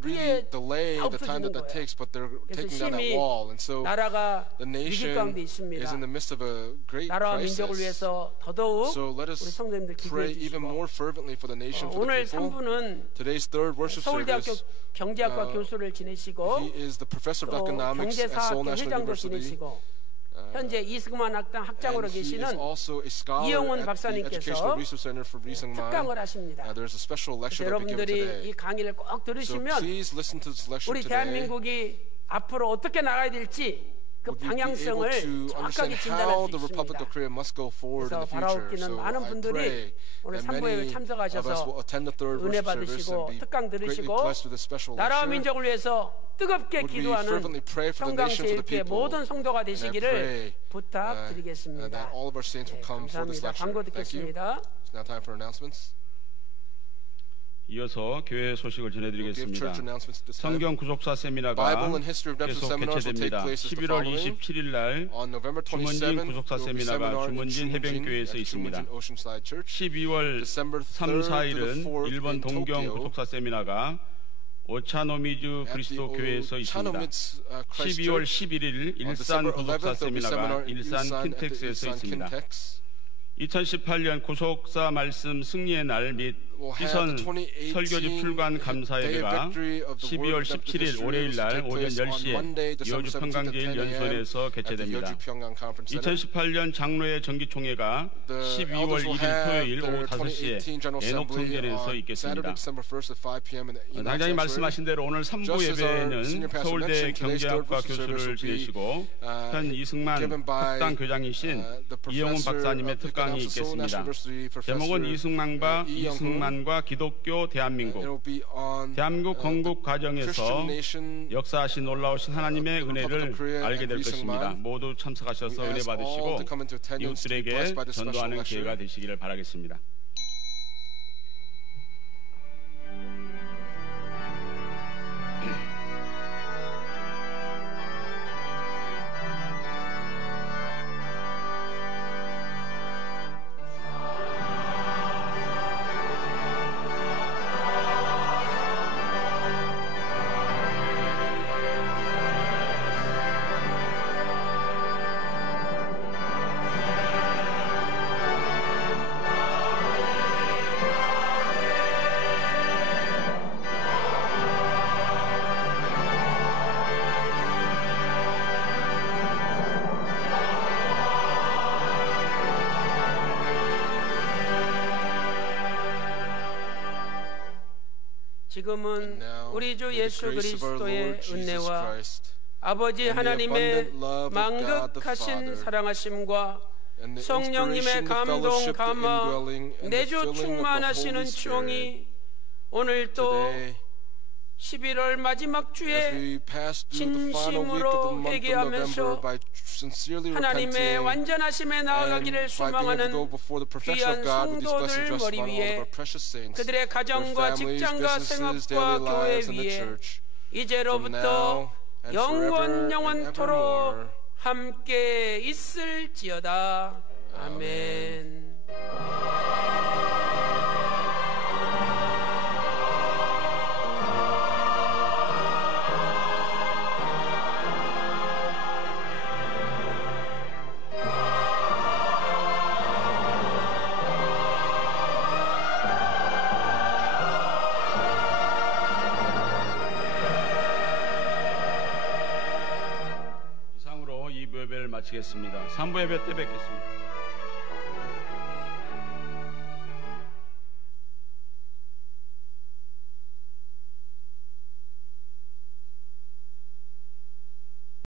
그게 다 없어지는 거예요. 그래서 심히 나라가 위기 가운데 있습니다. 나라와 민족을 위해서 더더욱 우리 성도님들 기도해 주시고 오늘 3부는 서울대학교 경제학과 교수를 지내시고 또 경제사학회 회장도 지내시고 현재 이승만 학당 학장으로 계시는 이영훈 박사님께서 특강을 하십니다. 여러분들이 이 강의를 꼭 들으시면 우리 대한민국이 앞으로 어떻게 나가야 될지 그 방향성을 정확하게 진단할 수 있습니다. 그래서 바라옵기는 많은 분들이 오늘 산부예배 참석하셔서 은혜 받으시고 특강 들으시고 나라와 민족을 위해서 뜨겁게 기도하는 평강제일교회 모든 성도가 되시기를 부탁드리겠습니다. 네, 감사합니다. 광고 듣겠습니다. 이어서 교회 소식을 전해드리겠습니다. 성경 구속사 세미나가 계속 개최됩니다. 11월 27일 날 주문진 구속사 세미나가 주문진 해변교회에서 있습니다. 12월 3, 4일은 일본 동경 구속사 세미나가 오차노미즈 그리스도 교회에서 있습니다. 12월 11일 일산 구속사 세미나가 일산 킨텍스에서 있습니다. 2018년 구속사 말씀 승리의 날 및 희선 설교지 출간 감사예배가 12월 17일 월요일 날 오전 10시에 여주 평강제일 연수원에서 개최됩니다. 2018년 장로회 정기총회가 12월 1일 토요일 오후 5시에 애녹성전에서 있겠습니다. 당장이 말씀하신 대로 오늘 3부 예배에는 서울대 경제학과 교수를 지내시고 현 이승만 학당 교장이신 이영훈 박사님의 특강이 있겠습니다. 제목은 이승만과 기독교 대한민국 건국 과정에서 역사하신 놀라우신 하나님의 은혜를 알게 될 것입니다. 모두 참석하셔서 은혜 받으시고 이웃들에게 전도하는 기회가 되시기를 바라겠습니다. 지금은 우리 주 예수 그리스도의 은혜와 아버지 하나님의 만극하신 사랑하심과 성령님의 감동 감화 내주 충만하시는 추억이 오늘도 11월 마지막 주에 진심으로 회개하면서 하나님의 완전하심에 나아가기를 소망하는 귀한 성도들 머리 위에 그들의 가정과 직장과 생업과 교회 위에 이제로부터 영원토록 함께 있을지어다. 아멘. 마치겠습니다. 3부 예배 때 뵙겠습니다.